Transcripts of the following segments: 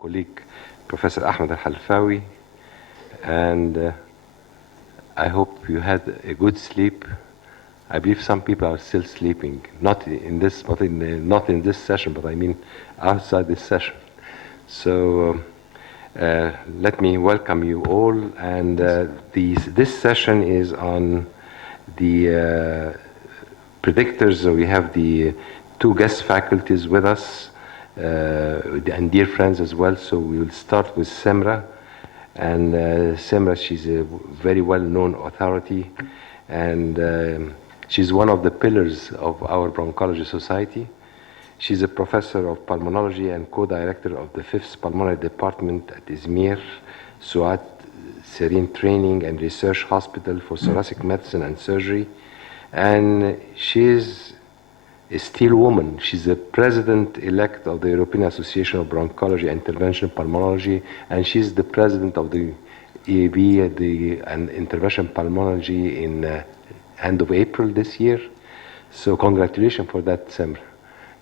colleague, Professor Ahmed Al-Halfawi, and I hope you had a good sleep. I believe some people are still sleeping, not in this session, but I mean outside this session. So let me welcome you all, and this session is on the predictors. So we have the two guest faculties with us, and dear friends as well. So we will start with Semra. And Semra, she's a very well-known authority, and she's one of the pillars of our Bronchology Society. She's a professor of pulmonology and co-director of the 5th Pulmonary Department at Izmir, Suat Serene Training and Research Hospital for Thoracic Medicine and Surgery. And she's a steel woman. She's the president-elect of the European Association of Bronchology and Interventional Pulmonology, and she's the president of the EAB, the Interventional Pulmonology, in end of April this year. So congratulations for that, Semra.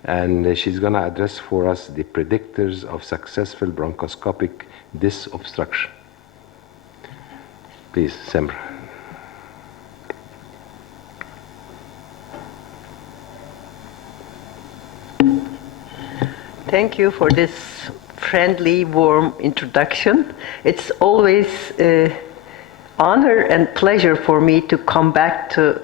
And she's going to address for us the predictors of successful bronchoscopic disc obstruction. Please, Semra. Thank you for this friendly, warm introduction. It's always an honor and pleasure for me to come back to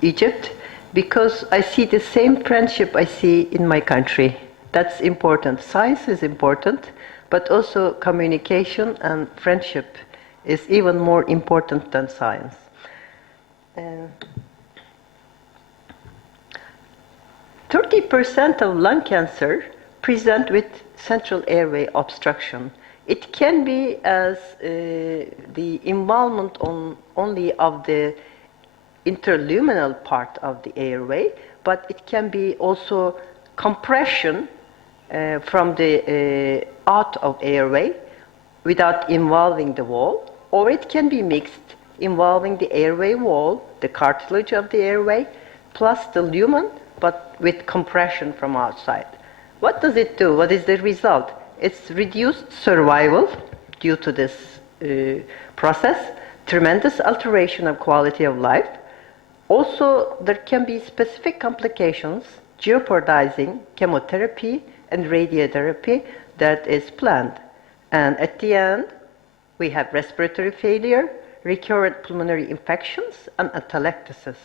Egypt, because I see the same friendship I see in my country. That's important. Science is important, but also communication and friendship is even more important than science. 30% of lung cancer present with central airway obstruction. It can be as the involvement only of the interluminal part of the airway, but it can be also compression from the out of airway without involving the wall, or it can be mixed, involving the airway wall, the cartilage of the airway, plus the lumen, but with compression from outside. What does it do? What is the result? It's reduced survival due to this process, tremendous alteration of quality of life. Also, there can be specific complications jeopardizing chemotherapy and radiotherapy that is planned. And at the end, we have respiratory failure, recurrent pulmonary infections, and atelectasis.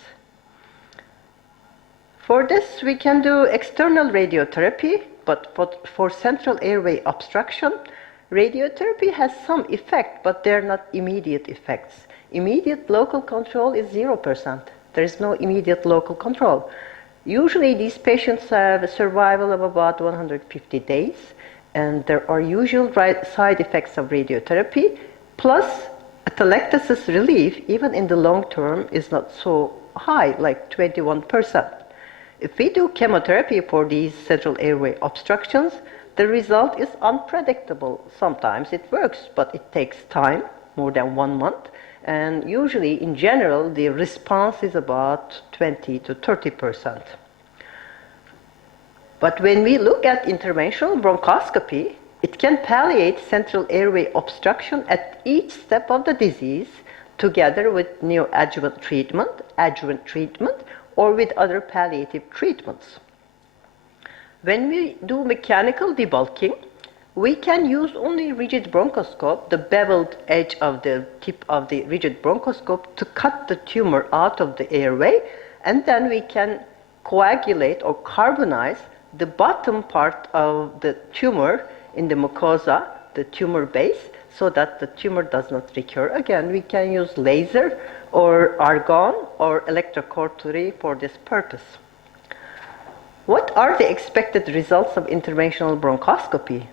For this, we can do external radiotherapy, but for central airway obstruction, radiotherapy has some effect, but they're not immediate effects. Immediate local control is 0%. There is no immediate local control. Usually, these patients have a survival of about 150 days, and there are usual side effects of radiotherapy, plus atelectasis relief, even in the long term, is not so high, like 21%. If we do chemotherapy for these central airway obstructions, the result is unpredictable. Sometimes it works, but it takes time, more than 1 month. And usually, in general, the response is about 20 to 30%. But when we look at interventional bronchoscopy, it can palliate central airway obstruction at each step of the disease, together with neoadjuvant treatment, adjuvant treatment, or with other palliative treatments. When we do mechanical debulking, we can use only rigid bronchoscope, the beveled edge of the tip of the rigid bronchoscope, to cut the tumor out of the airway, and then we can coagulate or carbonize the bottom part of the tumor in the mucosa, the tumor base, so that the tumor does not recur again. We can use laser or argon or electrocautery for this purpose. What are the expected results of interventional bronchoscopy?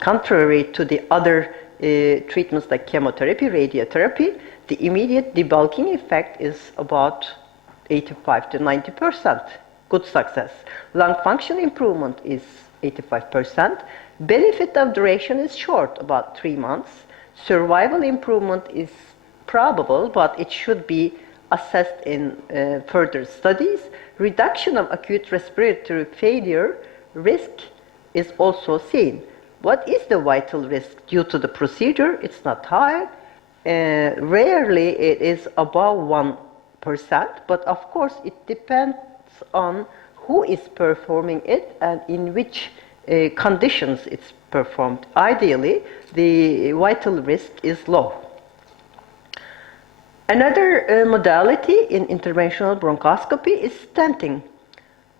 Contrary to the other treatments like chemotherapy, radiotherapy, the immediate debulking effect is about 85 to 90%. Good success. Lung function improvement is 85%. Benefit of duration is short, about 3 months. Survival improvement is probable, but it should be assessed in further studies. Reduction of acute respiratory failure risk is also seen. What is the vital risk due to the procedure? It's not high. Rarely it is above 1%, but of course it depends on who is performing it and in which conditions it's performed. Ideally, the vital risk is low. Another modality in interventional bronchoscopy is stenting.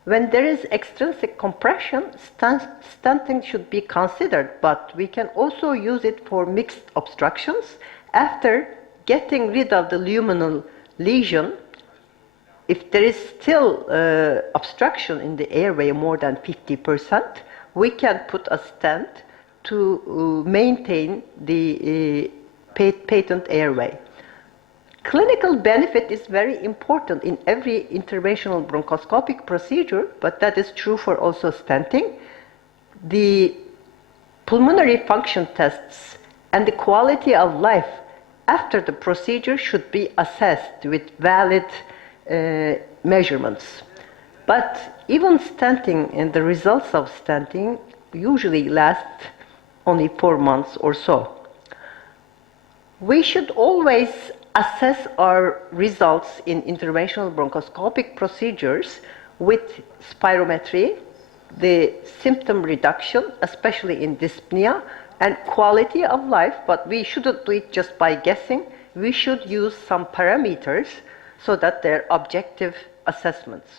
When there is extrinsic compression, stenting should be considered, but we can also use it for mixed obstructions. After getting rid of the luminal lesion, if there is still obstruction in the airway more than 50%, we can put a stent to maintain the patent airway. Clinical benefit is very important in every interventional bronchoscopic procedure, but that is true for also stenting. The pulmonary function tests and the quality of life after the procedure should be assessed with valid measurements. But even stenting and the results of stenting usually last only 4 months or so. We should always assess our results in interventional bronchoscopic procedures with spirometry, the symptom reduction, especially in dyspnea, and quality of life, but we shouldn't do it just by guessing. We should use some parameters so that they're objective assessments.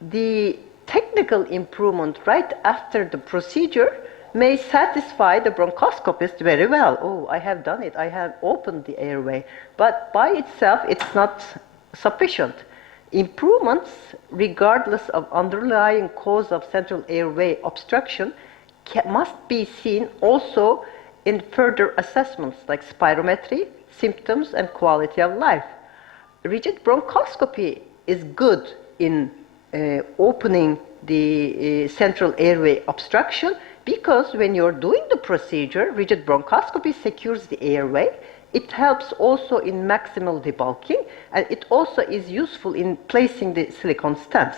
The technical improvement right after the procedure may satisfy the bronchoscopist very well. Oh, I have done it, I have opened the airway. But by itself, it's not sufficient. Improvements, regardless of underlying cause of central airway obstruction, must be seen also in further assessments like spirometry, symptoms, and quality of life. Rigid bronchoscopy is good in opening the central airway obstruction, because when you're doing the procedure, rigid bronchoscopy secures the airway. It helps also in maximal debulking, and it also is useful in placing the silicone stents.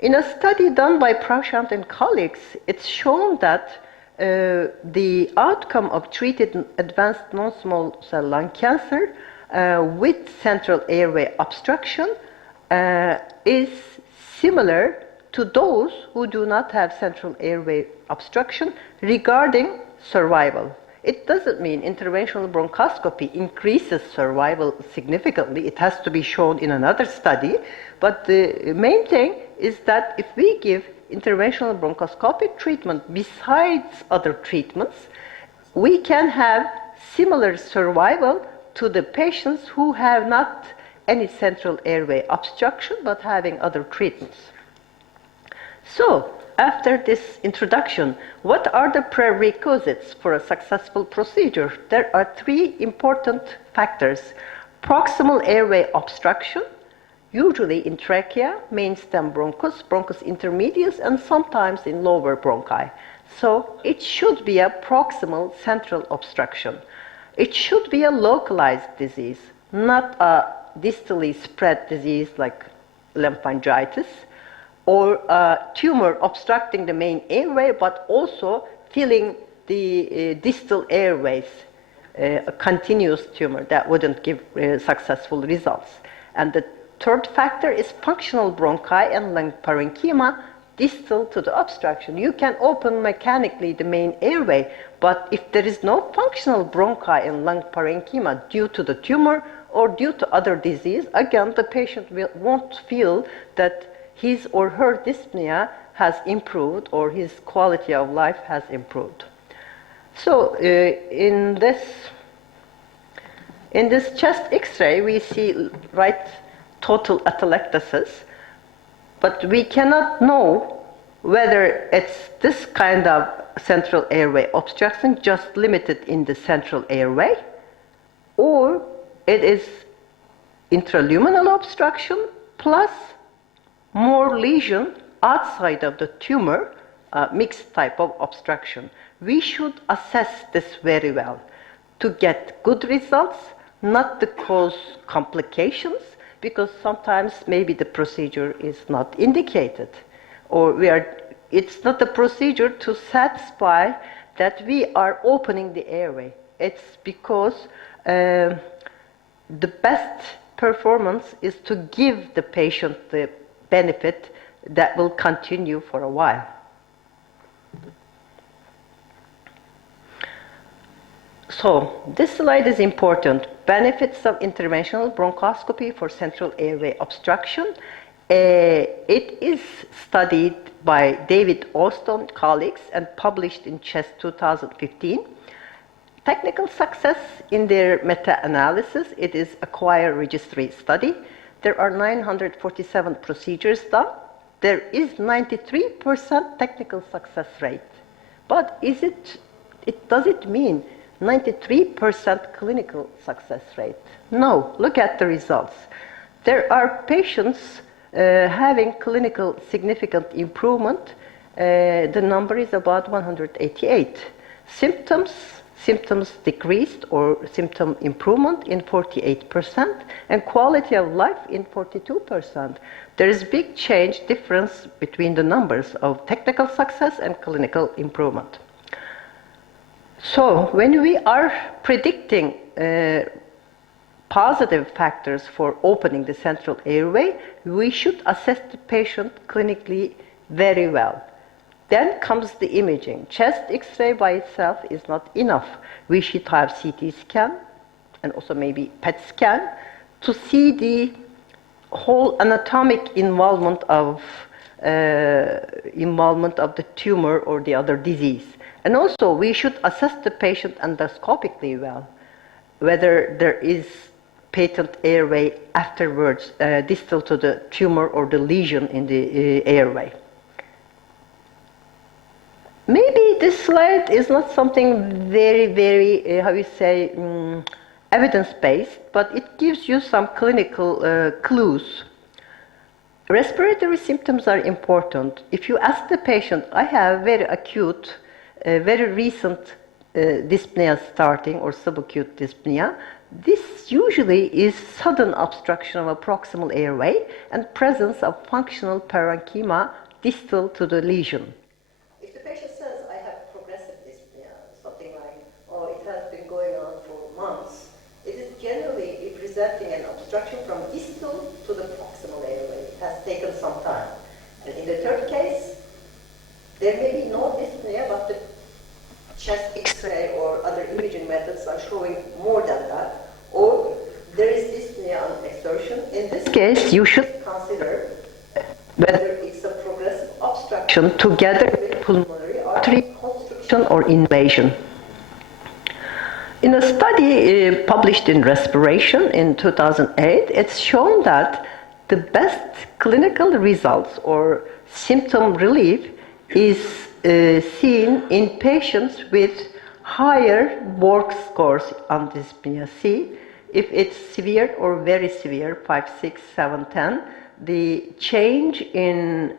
In a study done by Prashant and colleagues, it's shown that the outcome of treated advanced non-small cell lung cancer with central airway obstruction is similar to those who do not have central airway obstruction regarding survival. It doesn't mean interventional bronchoscopy increases survival significantly. It has to be shown in another study. But the main thing is that if we give interventional bronchoscopic treatment besides other treatments, we can have similar survival to the patients who have not any central airway obstruction but having other treatments. So, after this introduction, what are the prerequisites for a successful procedure? There are 3 important factors. Proximal airway obstruction, usually in trachea, main stem bronchus, bronchus intermedius, and sometimes in lower bronchi. So it should be a proximal central obstruction. It should be a localized disease, not a distally spread disease like lymphangitis, or a tumor obstructing the main airway, but also filling the distal airways, a continuous tumor. That wouldn't give successful results. And the third factor is functional bronchi and lung parenchyma distal to the obstruction. You can open mechanically the main airway, but if there is no functional bronchi and lung parenchyma due to the tumor or due to other disease, again, the patient won't feel that his or her dyspnea has improved or his quality of life has improved. So in this chest X-ray, we see right total atelectasis, but we cannot know whether it's this kind of central airway obstruction just limited in the central airway, or it is intraluminal obstruction plus more lesion outside of the tumor, mixed type of obstruction. We should assess this very well to get good results, not to cause complications, because sometimes maybe the procedure is not indicated, or we are it's not a procedure to satisfy that we are opening the airway. It's because the best performance is to give the patient the benefit that will continue for a while. So this slide is important. Benefits of interventional bronchoscopy for central airway obstruction. It is studied by David Austin colleagues and published in CHEST 2015. Technical success in their meta-analysis, it is acquired registry study. There are 947 procedures done. There is 93% technical success rate. But does it mean 93% clinical success rate? No, look at the results. There are patients having clinical significant improvement. The number is about 188. Symptoms decreased or symptom improvement in 48% and quality of life in 42%. There is big difference between the numbers of technical success and clinical improvement. So when we are predicting positive factors for opening the central airway, we should assess the patient clinically very well. Then comes the imaging. Chest X-ray by itself is not enough. We should have CT scan and also maybe PET scan to see the whole anatomic involvement of the tumor or the other disease. And also we should assess the patient endoscopically well, whether there is patent airway afterwards, distal to the tumor or the lesion in the airway. Maybe this slide is not something very, evidence-based, but it gives you some clinical clues. Respiratory symptoms are important. If you ask the patient, I have very acute, very recent dyspnea starting or subacute dyspnea, this usually is sudden obstruction of a proximal airway and presence of functional parenchyma distal to the lesion. If the patient says, I have progressive dyspnea, something like, oh, it has been going on for months, it is generally representing an obstruction from distal to the proximal airway. It has taken some time. And in the third case, there may be no dyspnea, but the chest X-ray or other imaging methods are showing more than that, or there is dyspnea on exertion. In this case, you should consider whether it's a progressive obstruction together with pulmonary artery constriction or invasion. In a study published in Respiration in 2008, it's shown that the best clinical results or symptom relief is seen in patients with higher Borg scores on dyspnea C. If it's severe or very severe, 5, 6, 7, 10, the change in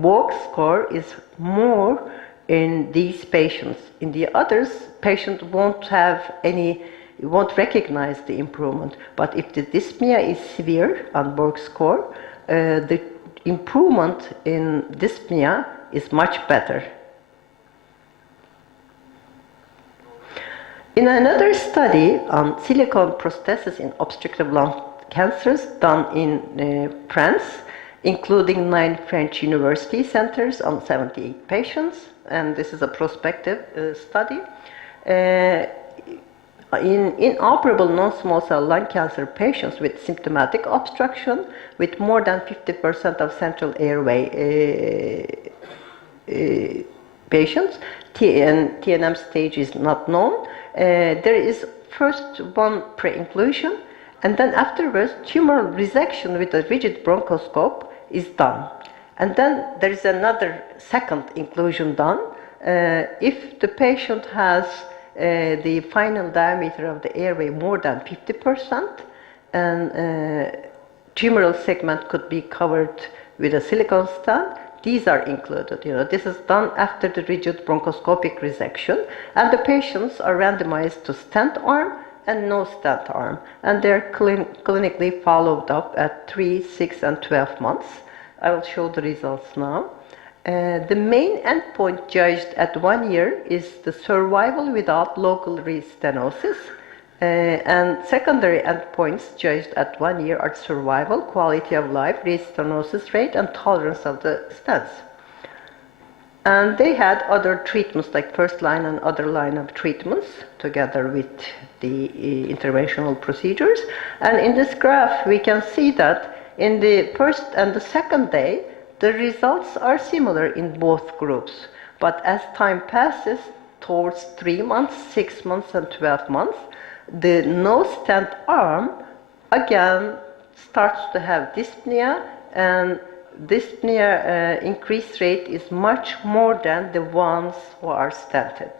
Borg score is more in these patients. In the others, patient won't recognize the improvement. But if the dyspnea is severe on Borg score, the improvement in dyspnea is much better. In another study on silicone prosthesis in obstructive lung cancers done in France, including 9 French university centers on 78 patients, and this is a prospective study, in inoperable non-small cell lung cancer patients with symptomatic obstruction with more than 50% of central airway patients, TNM stage is not known. There is first one pre-inclusion, and then afterwards tumoral resection with a rigid bronchoscope is done. And then there is another second inclusion done. If the patient has the final diameter of the airway more than 50%, and tumoral segment could be covered with a silicone stent, these are included. This is done after the rigid bronchoscopic resection, and the patients are randomized to stent arm and no stent arm, and they're clinically followed up at 3, 6, and 12 months. I will show the results now. The main endpoint judged at 1 year is the survival without local restenosis. And secondary endpoints judged at 1 year are survival, quality of life, restenosis rate, and tolerance of the stents. And they had other treatments like first line and other line of treatments together with the interventional procedures. And in this graph, we can see that in the first and the second day, the results are similar in both groups. But as time passes towards 3 months, 6 months, and 12 months, the no stent arm again starts to have dyspnea, and dyspnea increase rate is much more than the ones who are stented.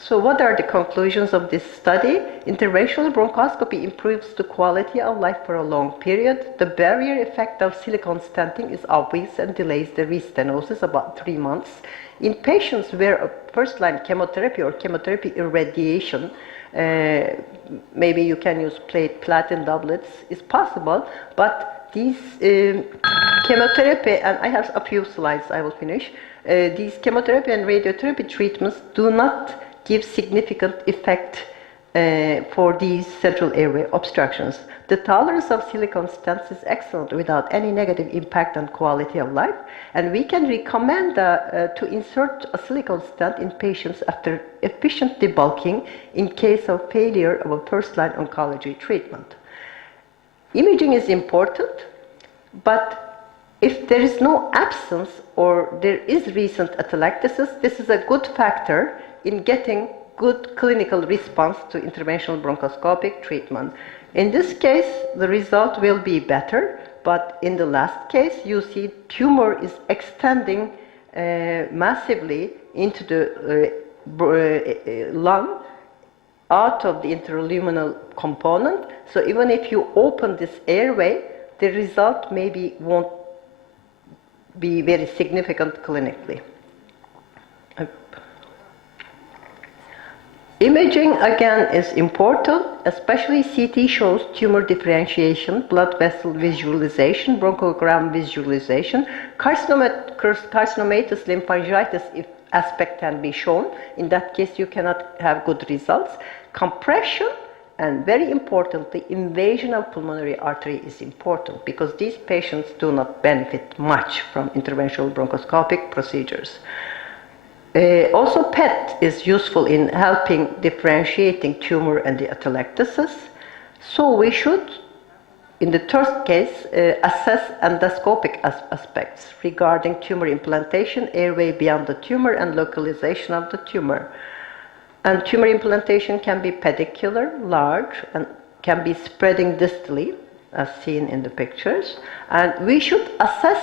So what are the conclusions of this study? Interventional bronchoscopy improves the quality of life for a long period. The barrier effect of silicone stenting is obvious and delays the restenosis about 3 months. In patients where a first-line chemotherapy or chemotherapy irradiation, maybe you can use platin doublets, is possible, but these chemotherapy, and I have a few slides I will finish, these chemotherapy and radiotherapy treatments do not give significant effect for these central airway obstructions. The tolerance of silicone stents is excellent without any negative impact on quality of life, and we can recommend to insert a silicone stent in patients after efficient debulking in case of failure of a first-line oncology treatment. Imaging is important, but if there is no absence or there is recent atelectasis, this is a good factor in getting good clinical response to interventional bronchoscopic treatment. In this case, the result will be better, but in the last case, you see tumor is extending massively into the lung out of the interluminal component. So even if you open this airway, the result maybe won't be very significant clinically. Imaging, again, is important, especially CT shows tumor differentiation, blood vessel visualization, bronchogram visualization, carcinomatous lymphangitis aspect can be shown. In that case, you cannot have good results. Compression, and very importantly, invasion of pulmonary artery is important because these patients do not benefit much from interventional bronchoscopic procedures. Also, PET is useful in helping differentiating tumor and the atelectasis. So we should, in the third case, assess endoscopic aspects regarding tumor implantation, airway beyond the tumor, and localization of the tumor. And tumor implantation can be pedicular, large, and can be spreading distally, as seen in the pictures. And we should assess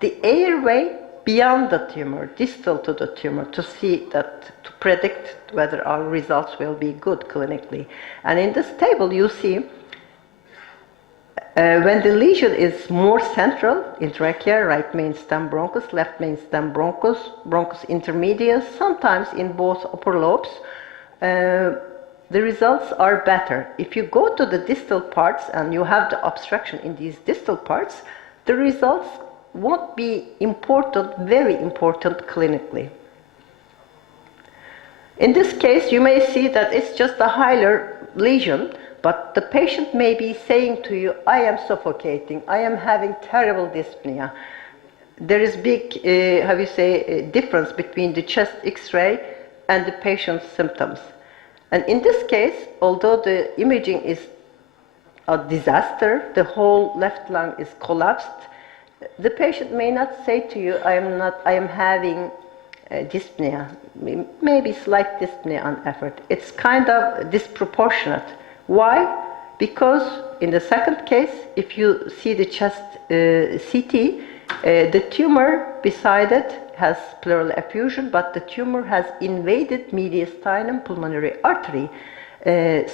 the airway beyond the tumor, distal to the tumor, to see that, to predict whether our results will be good clinically. And in this table, you see when the lesion is more central, in trachea, right main stem bronchus, left main stem bronchus, bronchus intermedius, sometimes in both upper lobes, the results are better. If you go to the distal parts and you have the obstruction in these distal parts, the results won't be important, very important clinically. In this case, you may see that it's just a hilar lesion, but the patient may be saying to you, I am suffocating, I am having terrible dyspnea. There is big, difference between the chest X-ray and the patient's symptoms. And in this case, although the imaging is a disaster, the whole left lung is collapsed, the patient may not say to you, I am having dyspnea, maybe slight dyspnea on effort. It's kind of disproportionate. Why? Because in the second case, if you see the chest CT, the tumor beside it has pleural effusion, but the tumor has invaded mediastinum pulmonary artery.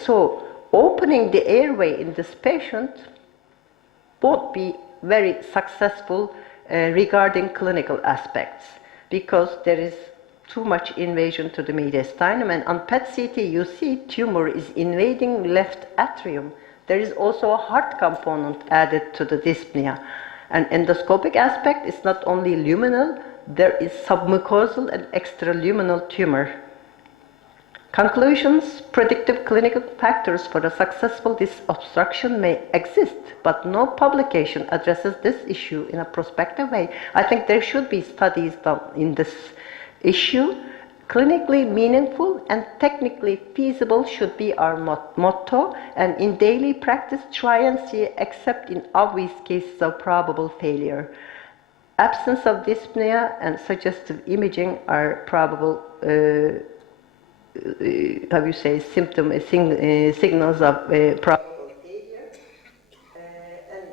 So opening the airway in this patient won't be very successful regarding clinical aspects because there is too much invasion to the mediastinum, and on PET-CT you see tumor is invading left atrium. There is also a heart component added to the dyspnea. An endoscopic aspect is not only luminal, there is submucosal and extraluminal tumor. Conclusions: predictive clinical factors for the successful disc obstruction may exist, but no publication addresses this issue in a prospective way. I think there should be studies done in this issue. Clinically meaningful and technically feasible should be our motto, and in daily practice, try and see except in obvious cases of probable failure. Absence of dyspnea and suggestive imaging are probable signals of probable failure. And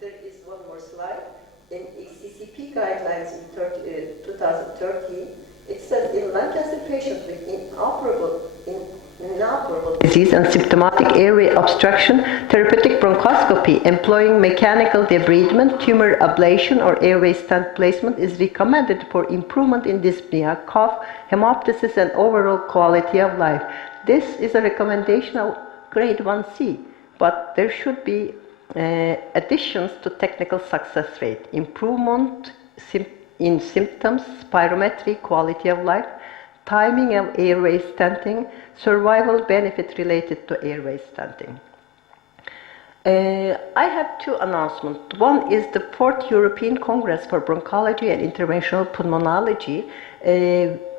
there is one more slide. In ECCP guidelines in 2013, it says in lung cancer patients with inoperable disease and symptomatic airway obstruction, therapeutic bronchoscopy employing mechanical debridement, tumor ablation, or airway stent placement is recommended for improvement in dyspnea, cough, hemoptysis, and overall quality of life. This is a recommendation of grade 1C, but there should be additions to technical success rate, improvement in symptoms, spirometry, quality of life, timing of airway stenting, survival benefit related to airway stenting. I have two announcements. One is the 4th European Congress for Bronchology and Interventional Pulmonology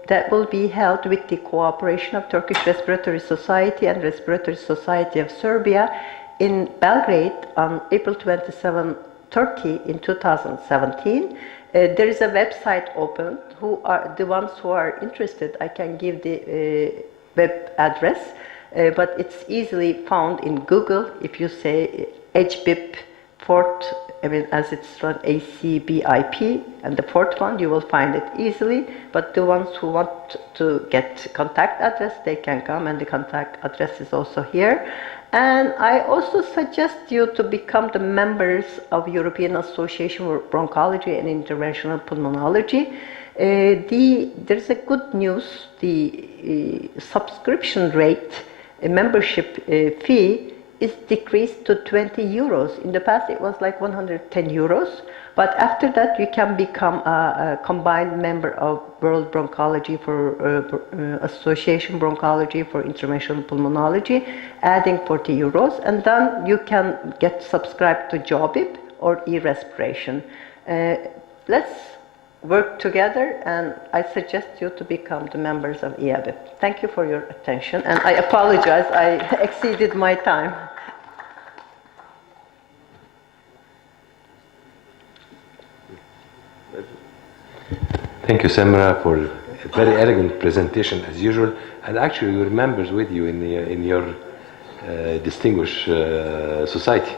that will be held with the cooperation of Turkish Respiratory Society and Respiratory Society of Serbia in Belgrade on April 27-30 in 2017. There is a website open. Who are the ones who are interested? I can give the web address, but it's easily found in Google. If you say HBIP 4th, as it's run ACBIP, and the 4th one, you will find it easily. But the ones who want to get contact address, they can come, and the contact address is also here. And I also suggest you to become the members of European Association for Bronchology and Interventional Pulmonology. There's a good news. The subscription rate, membership fee, is decreased to 20 euros. In the past, it was like 110 euros. But after that, you can become a combined member of World Bronchology for Association Bronchology for Interventional Pulmonology, adding 40 euros. And then you can get subscribed to JOBIP or e-respiration. Let's work together, and I suggest you to become the members of EABIP. Thank you for your attention, and I apologize, I exceeded my time. Thank you, Semra, for a very elegant presentation as usual, and actually your members with you in your distinguished society.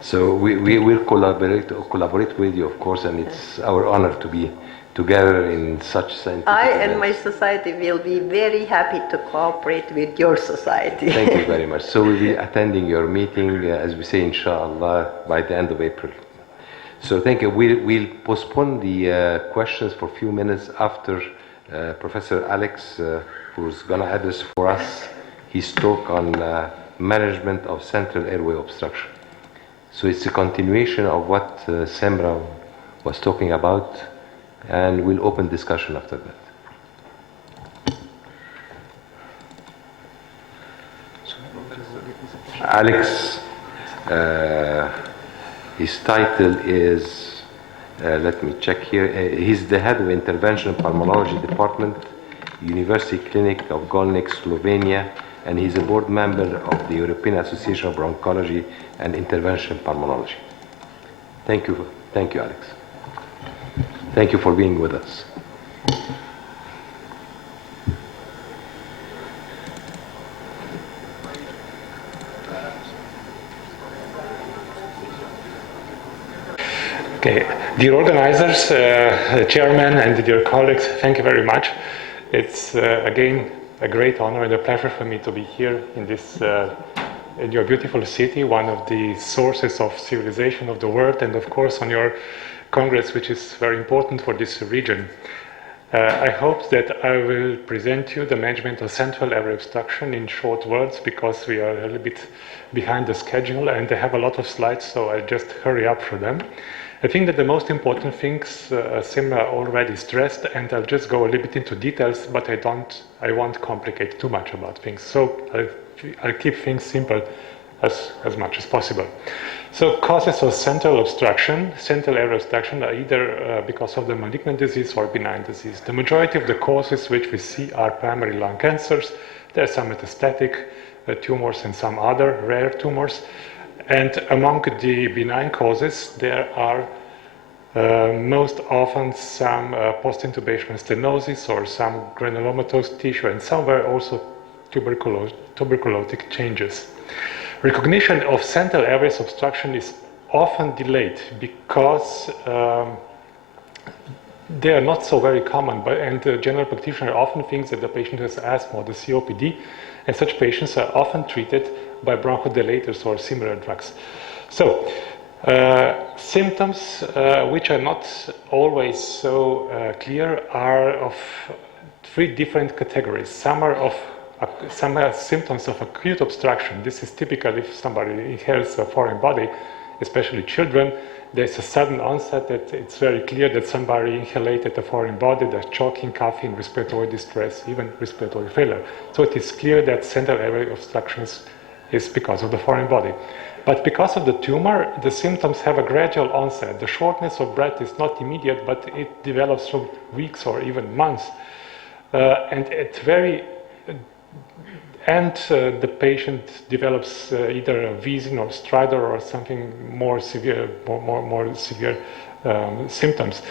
So we will collaborate with you, of course, and it's our honor to be together in such scientific I events. and my society will be very happy to cooperate with your society. Thank you very much. So we'll be attending your meeting, as we say, inshallah, by the end of April. So thank you. We'll postpone the questions for a few minutes after Professor Alex, who's going to address for us his talk on management of central airway obstruction. So it's a continuation of what Semra was talking about, and we'll open discussion after that. Alex, his title is, let me check here, he's the head of Interventional Pulmonology Department, University Clinic of Golnik, Slovenia, and he's a board member of the European Association of Bronchology and Interventional Pulmonology. Thank you, Alex. Thank you for being with us. Okay, dear organizers, chairman, and dear colleagues, thank you very much. It's again a great honor and a pleasure for me to be here in this in your beautiful city, one of the sources of civilization of the world, and of course on your congress, which is very important for this region. I hope that I will present you the management of central airway obstruction in short words, because we are a little bit behind the schedule and I have a lot of slides, so I'll just hurry up for them. I think that the most important things Simra already stressed, and I'll just go a little bit into details, but I won't complicate too much about things. So I'll keep things simple as much as possible. So causes of central obstruction, central airway obstruction, are either because of the malignant disease or benign disease. The majority of the causes which we see are primary lung cancers. There are some metastatic tumors and some other rare tumors. And among the benign causes, there are most often some post-intubation stenosis or some granulomatous tissue, and somewhere also tuberculotic changes. Recognition of central airways obstruction is often delayed because they are not so very common, and the general practitioner often thinks that the patient has asthma or the COPD, and such patients are often treated by bronchodilators or similar drugs. So, symptoms which are not always so clear are of three different categories. Some are symptoms of acute obstruction. This is typical if somebody inhales a foreign body, especially children. There's a sudden onset that it's very clear that somebody inhalated a foreign body. There's choking, coughing, respiratory distress, even respiratory failure. So it is clear that central airway obstruction is because of the foreign body. But because of the tumor, the symptoms have a gradual onset. The shortness of breath is not immediate, but it develops through weeks or even months. And at very end, the patient develops either a wheezing or stridor or something more severe, more severe symptoms.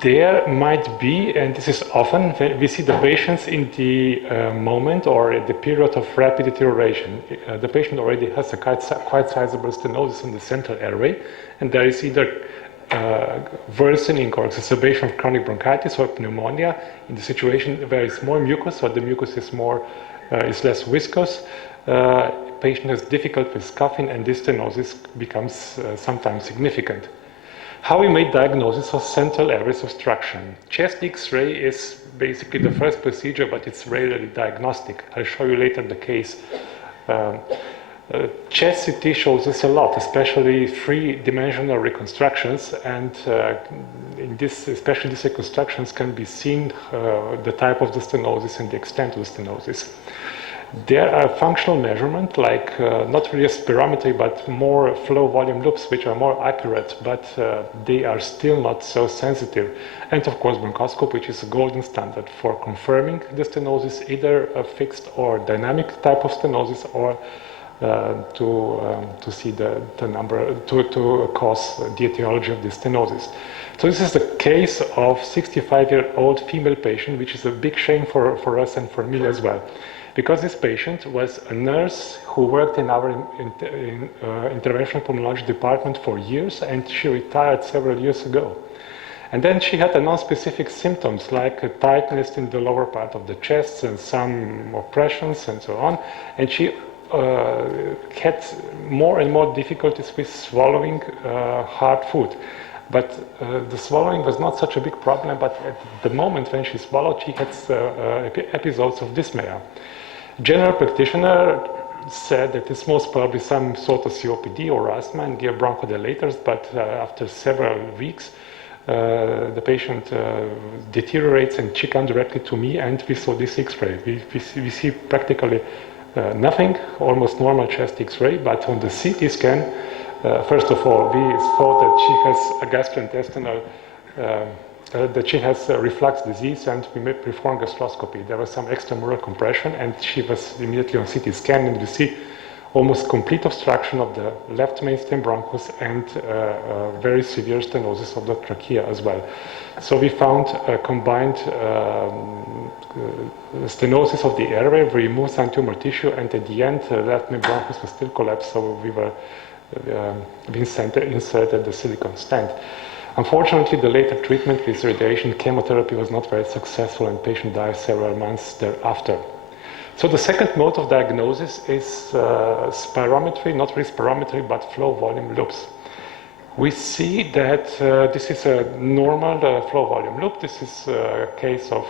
There might be, and this is often, we see the patients in the moment or at the period of rapid deterioration. The patient already has a quite sizable stenosis in the central airway, and there is either worsening or exacerbation of chronic bronchitis or pneumonia in the situation where there is more mucus or the mucus is less viscous. Patient has difficulty with coughing, and this stenosis becomes sometimes significant. How we make diagnosis of central airways obstruction? Chest X-ray is basically the first procedure, but it's rarely diagnostic. I'll show you later the case. Chest CT shows us a lot, especially three-dimensional reconstructions, and in this, especially these reconstructions, can be seen the type of the stenosis and the extent of the stenosis. There are functional measurements, like not really spirometry, but more flow volume loops, which are more accurate, but they are still not so sensitive. And of course, bronchoscopy, which is a golden standard for confirming the stenosis, either a fixed or dynamic type of stenosis, or to see the number, to cause the etiology of the stenosis. So this is the case of 65-year-old female patient, which is a big shame for us and for me as well. Because this patient was a nurse who worked in our interventional pulmonology department for years, and she retired several years ago. And then she had a non-specific symptoms like a tightness in the lower part of the chest and some oppressions and so on. And she had more and more difficulties with swallowing hard food. But the swallowing was not such a big problem, but at the moment when she swallowed, she had episodes of dyspnea. General practitioner said that it's most probably some sort of COPD or asthma and gave bronchodilators, but after several weeks, the patient deteriorates, and she came directly to me, and we saw this X-ray. We see practically nothing, almost normal chest X-ray, but on the CT scan, first of all, we thought that she has a gastrointestinal that she has reflux disease, and we performed gastroscopy. There was some extramural compression, and she was immediately on CT scan, and we see almost complete obstruction of the left mainstem bronchus and very severe stenosis of the trachea as well. So we found a combined stenosis of the airway. We removed some tumor tissue, and at the end, left main bronchus was still collapsed, so we were inserted the silicone stent. Unfortunately, the later treatment with radiation chemotherapy was not very successful, and patient died several months thereafter. So the second mode of diagnosis is spirometry, not really spirometry, but flow volume loops. we see that this is a normal flow volume loop. This is a case of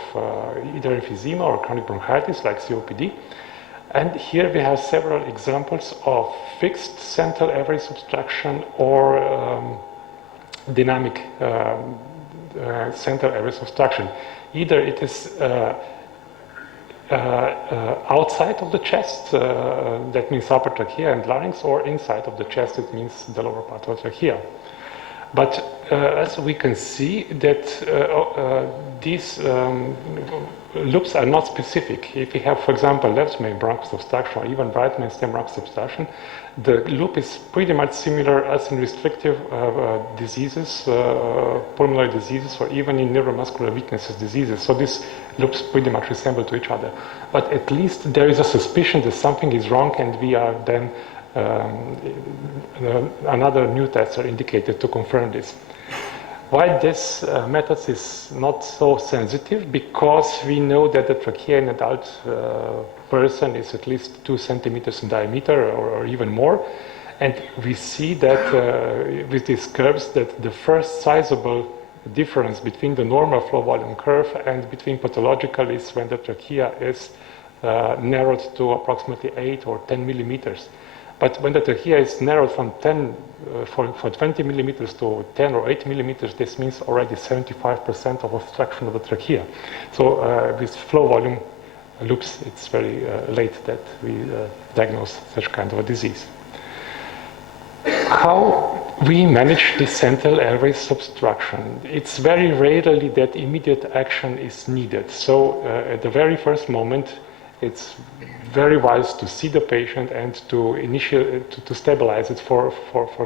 either emphysema or chronic bronchitis like COPD. And here we have several examples of fixed central airway obstruction or dynamic central airway obstruction. Either it is outside of the chest, that means upper trachea and larynx, or inside of the chest, it means the lower part of the trachea. But as we can see that these loops are not specific. If we have, for example, left main bronchus obstruction or even right main stem bronchus obstruction, the loop is pretty much similar as in restrictive diseases, pulmonary diseases, or even in neuromuscular weaknesses diseases. So these loops pretty much resemble to each other. But at least there is a suspicion that something is wrong, and we are then another new tests are indicated to confirm this. Why this method is not so sensitive? Because we know that the trachea in an adult person is at least 2 centimeters in diameter or even more. And we see that with these curves that the first sizable difference between the normal flow volume curve and between pathological is when the trachea is narrowed to approximately 8 or 10 millimeters. But when the trachea is narrowed from 20 millimeters to 10 or 8 millimeters, this means already 75% of obstruction of the trachea. So with flow volume loops, it's very late that we diagnose such kind of a disease. How we manage the central airway obstruction? It's very rarely that immediate action is needed. So at the very first moment, it's very wise to see the patient and to to stabilize it for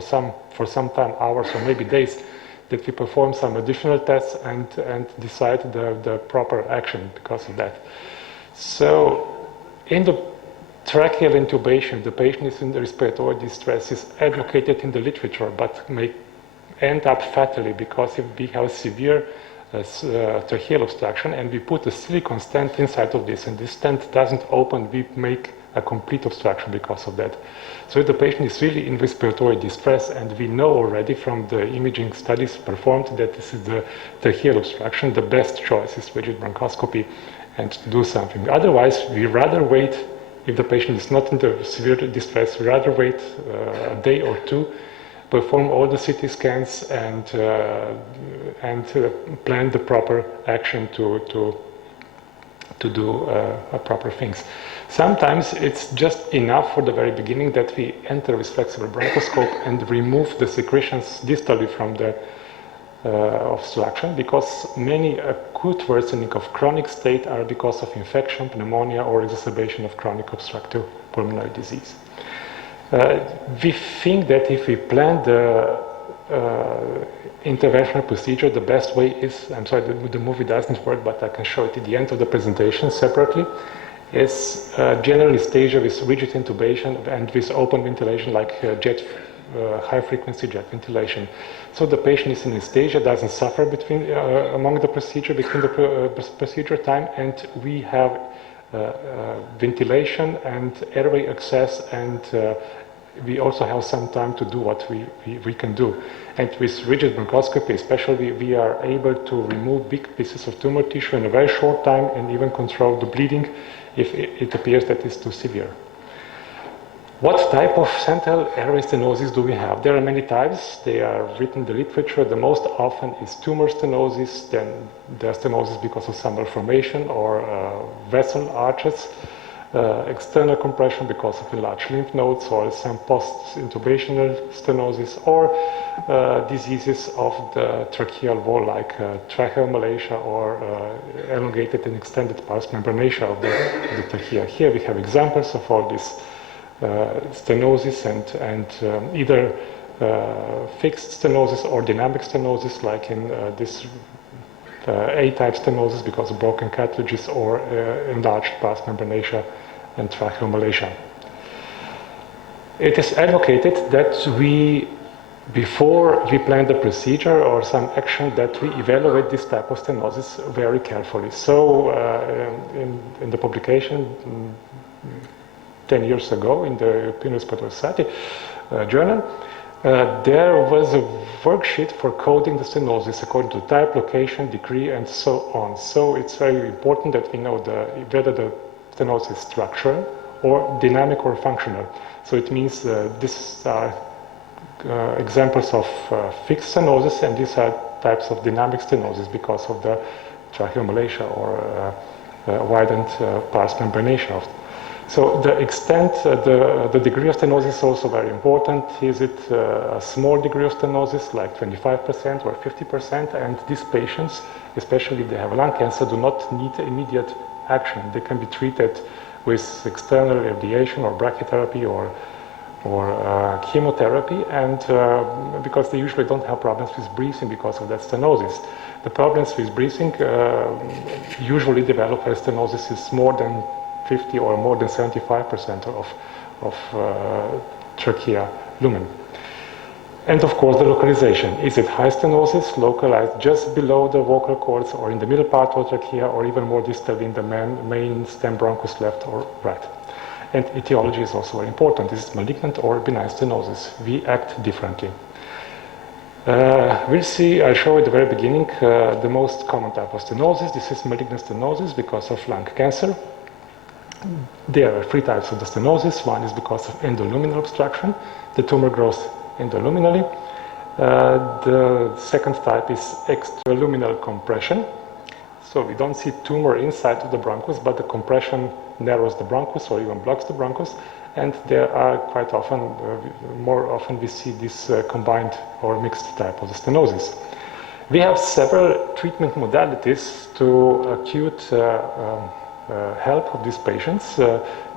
some time, hours or maybe days, that we perform some additional tests and decide the proper action because of that. So in the tracheal intubation, the patient is in the respiratory distress, is advocated in the literature, but may end up fatally, because if we have severe tracheal obstruction and we put a silicone stent inside of this and this stent doesn't open, we make a complete obstruction because of that. So if the patient is really in respiratory distress, and we know already from the imaging studies performed that this is the tracheal obstruction, the best choice is rigid bronchoscopy and to do something. Otherwise, we rather wait. If the patient is not in the severe distress, we rather wait a day or two, perform all the CT scans and plan the proper action to do proper things. Sometimes it's just enough for the very beginning that we enter with flexible bronchoscope and remove the secretions distally from the obstruction, because many acute worsening of chronic state are because of infection, pneumonia, or exacerbation of chronic obstructive pulmonary disease. We think that if we plan the interventional procedure, the best way is, I'm sorry, the movie doesn't work, but I can show it at the end of the presentation separately, is general anesthesia with rigid intubation and with open ventilation, like high-frequency jet ventilation. So the patient is in anesthesia, doesn't suffer between among the procedure, between the procedure time, and we have ventilation and airway access, and we also have some time to do what we can do. And with rigid bronchoscopy especially, we are able to remove big pieces of tumor tissue in a very short time and even control the bleeding if it appears that it's too severe. What type of central airway stenosis do we have? There are many types. They are written in the literature. The most often is tumor stenosis, then there's stenosis because of some malformation or vessel arches, external compression because of enlarged lymph nodes, or some post-intubational stenosis, or diseases of the tracheal wall, like tracheal malacia or elongated and extended pars membranaceae of the trachea. Here we have examples of all this stenosis and either fixed stenosis or dynamic stenosis, like in this A-type stenosis because of broken cartilages, or enlarged pars membranaceae and tracheal malacia. It is advocated that before we plan the procedure or some action, that we evaluate this type of stenosis very carefully. So in the publication 10 years ago in the European Respiratory Society journal, There was a worksheet for coding the stenosis according to type, location, degree, and so on. So it's very important that we know whether the stenosis is structural or dynamic or functional. So it means these are examples of fixed stenosis, and these are types of dynamic stenosis because of the tracheomalacia or widened pars membranation. So the extent, the degree of stenosis is also very important. Is it a small degree of stenosis, like 25% or 50%? And these patients, especially if they have lung cancer, do not need immediate action. They can be treated with external radiation or brachytherapy or chemotherapy, and because they usually don't have problems with breathing because of that stenosis. The problems with breathing usually develop as stenosis is more than 50 or more than 75% of trachea lumen. And of course the localization. Is it high stenosis, localized just below the vocal cords or in the middle part of the trachea, or even more distal in the main stem bronchus left or right? And etiology is also very important. Is it malignant or benign stenosis? We act differently. We'll see, I'll show at the very beginning the most common type of stenosis. This is malignant stenosis because of lung cancer. There are three types of the stenosis. One is because of endoluminal obstruction. The tumor grows endoluminally. The second type is extraluminal compression. So we don't see tumor inside of the bronchus, but the compression narrows the bronchus or even blocks the bronchus. And there are quite often, more often we see this combined or mixed type of the stenosis. We have several treatment modalities to acute help of these patients.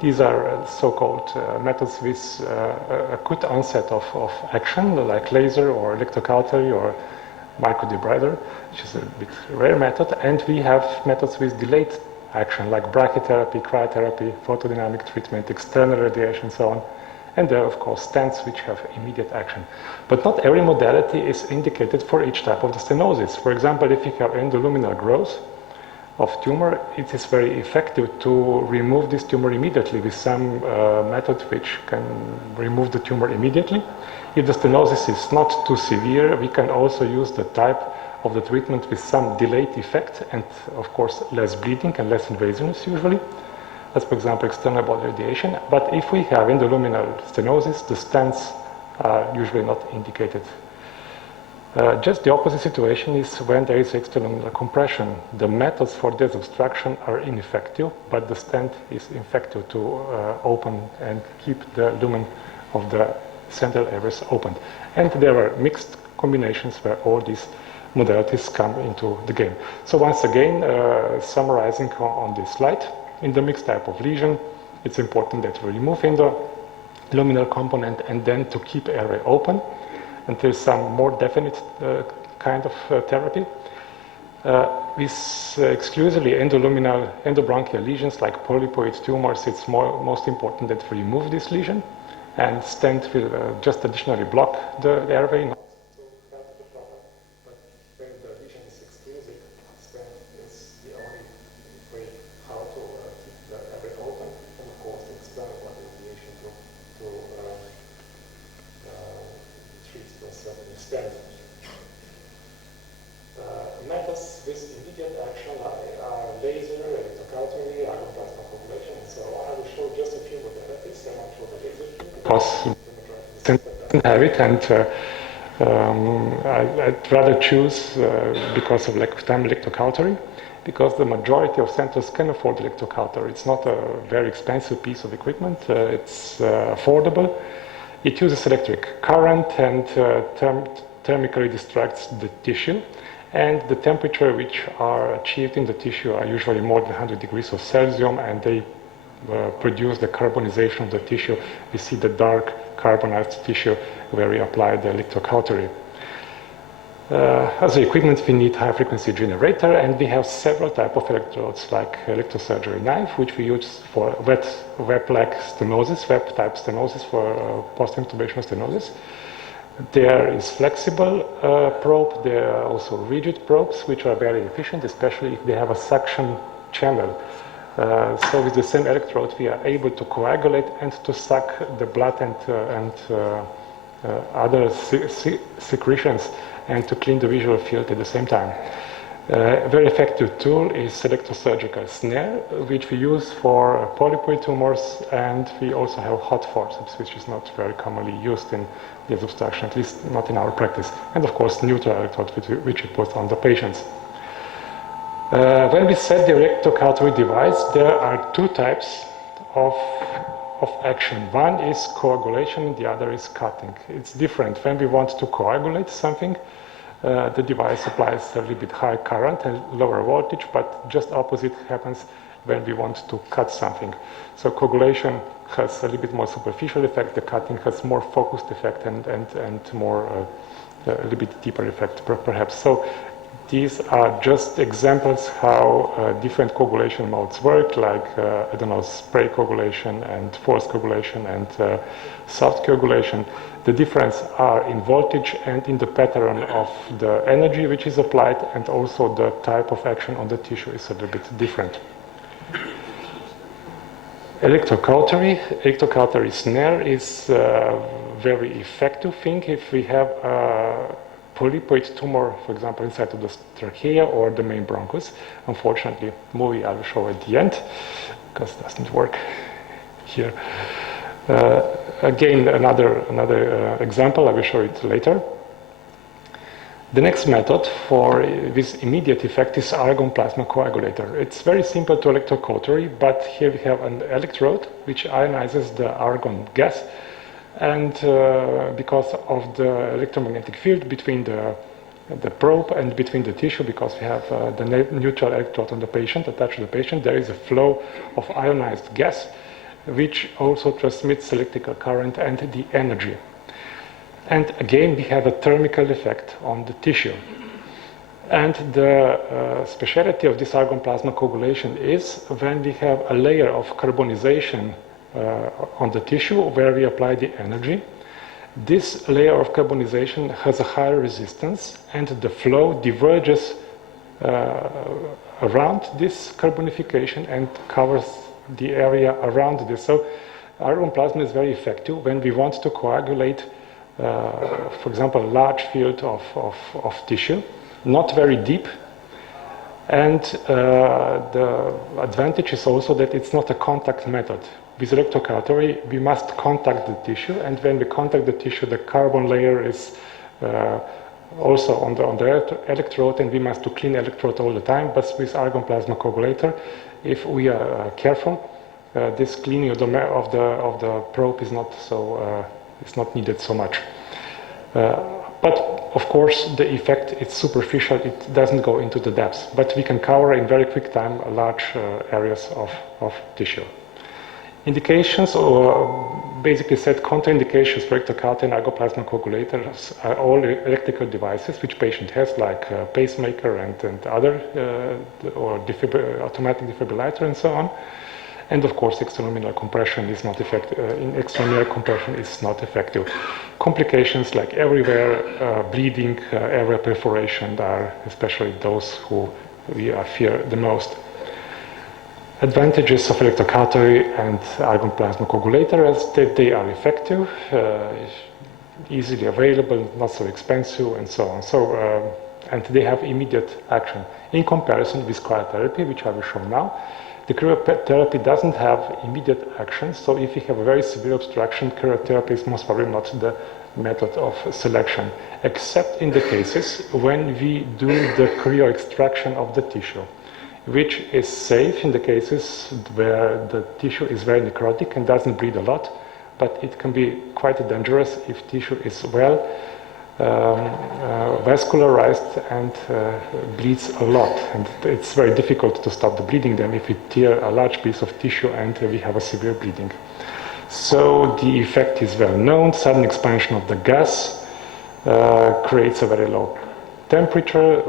These are so-called methods with acute onset of action, like laser or electrocautery or microdebrider, which is a bit rare method. And we have methods with delayed action, like brachytherapy, cryotherapy, photodynamic treatment, external radiation, and so on. And there are, of course, stents which have immediate action. But not every modality is indicated for each type of the stenosis. For example, if you have endoluminal growth of tumor, it is very effective to remove this tumor immediately with some method which can remove the tumor immediately. If the stenosis is not too severe, we can also use the type of the treatment with some delayed effect and, of course, less bleeding and less invasiveness usually. As, for example, external body radiation. But if we have endoluminal stenosis, the stents are usually not indicated. Just the opposite situation is when there is extraluminal compression. The methods for disobstruction are ineffective, but the stent is effective to open and keep the lumen of the central areas open. And there are mixed combinations where all these modalities come into the game. So once again, summarizing on this slide, in the mixed type of lesion, it's important that we remove endoluminal component and then to keep airway open until some more definite kind of therapy. With exclusively endobronchial lesions like polypoid tumors, it's most important that we remove this lesion, and stent will just additionally block the airway. Methods with immediate action are laser, electrocautery, plasma coagulation, and so on. I will show just a few modalities. I won't show the laser because didn't have it, and I'd rather choose, because of lack of time, electrocautery, because the majority of centers can afford electrocautery. It's not a very expensive piece of equipment. It's affordable. It uses electric current and thermically distracts the tissue. And the temperature which are achieved in the tissue are usually more than 100 degrees of Celsius, and they produce the carbonization of the tissue. We see the dark carbonized tissue where we apply the electrocautery. As equipment, we need high-frequency generator, and we have several types of electrodes, like electrosurgery knife, which we use for web-like stenosis, web-type stenosis for post-intubation stenosis. There is flexible probe. There are also rigid probes, which are very efficient, especially if they have a suction channel. So with the same electrode, we are able to coagulate and to suck the blood and other secretions and to clean the visual field at the same time. A very effective tool is electrosurgical snare, which we use for polypoid tumors, and we also have hot forceps, which is not very commonly used in this obstruction, at least not in our practice. And of course, neutral electrodes, which we put on the patients. When we set the electrocautery device, there are two types of action. One is coagulation, the other is cutting. It's different. When we want to coagulate something, the device applies a little bit high current and lower voltage, but just opposite happens when we want to cut something. So coagulation has a little bit more superficial effect, the cutting has more focused effect and more a little bit deeper effect perhaps. So these are just examples how different coagulation modes work, like, I don't know, spray coagulation and forced coagulation and soft coagulation. The difference are in voltage and in the pattern of the energy which is applied, and also the type of action on the tissue is a little bit different. Electrocautery snare is a very effective thing if we have a polypoid tumor, for example, inside of the trachea or the main bronchus. Unfortunately, movie I will show at the end, because it doesn't work here. Again, another example, I will show it later. The next method for this immediate effect is argon plasma coagulator. It's very simple to electrocautery, but here we have an electrode which ionizes the argon gas, and because of the electromagnetic field between the probe and between the tissue, because we have the neutral electrode on the patient, attached to the patient, there is a flow of ionized gas, which also transmits electrical current and the energy. And again, we have a thermal effect on the tissue. And the speciality of this argon plasma coagulation is when we have a layer of carbonization on the tissue where we apply the energy. This layer of carbonization has a higher resistance, and the flow diverges around this carbonification and covers the area around this. So argon plasma is very effective when we want to coagulate, for example, a large field of tissue, not very deep. And the advantage is also that it's not a contact method. With electrocautery, we must contact the tissue, and when we contact the tissue, the carbon layer is also on the electrode, and we must do clean electrode all the time. But with argon plasma coagulator, if we are careful, this cleaning of the probe is not so it's not needed so much. But of course, the effect is superficial; it doesn't go into the depths. But we can cover in very quick time large areas of tissue. Indications, or basically said contraindications for electrocautery and argon plasma coagulators are all electrical devices which patient has, like pacemaker and other, or automatic defibrillator and so on. And of course, extraluminal compression is not effective. Extraluminal compression is not effective. Complications like everywhere, bleeding, area perforation are especially those who we fear the most. Advantages of electrocautery and argon plasma coagulator is that they are effective, easily available, not so expensive, and so on. So, and they have immediate action. In comparison with cryotherapy, which I will show now, the cryotherapy doesn't have immediate action. So if you have a very severe obstruction, cryotherapy is most probably not the method of selection, except in the cases when we do the cryo extraction of the tissue, which is safe in the cases where the tissue is very necrotic and doesn't bleed a lot, but it can be quite dangerous if tissue is well vascularized and bleeds a lot. And it's very difficult to stop the bleeding then if we tear a large piece of tissue and we have a severe bleeding. So the effect is well known. Sudden expansion of the gas creates a very low temperature,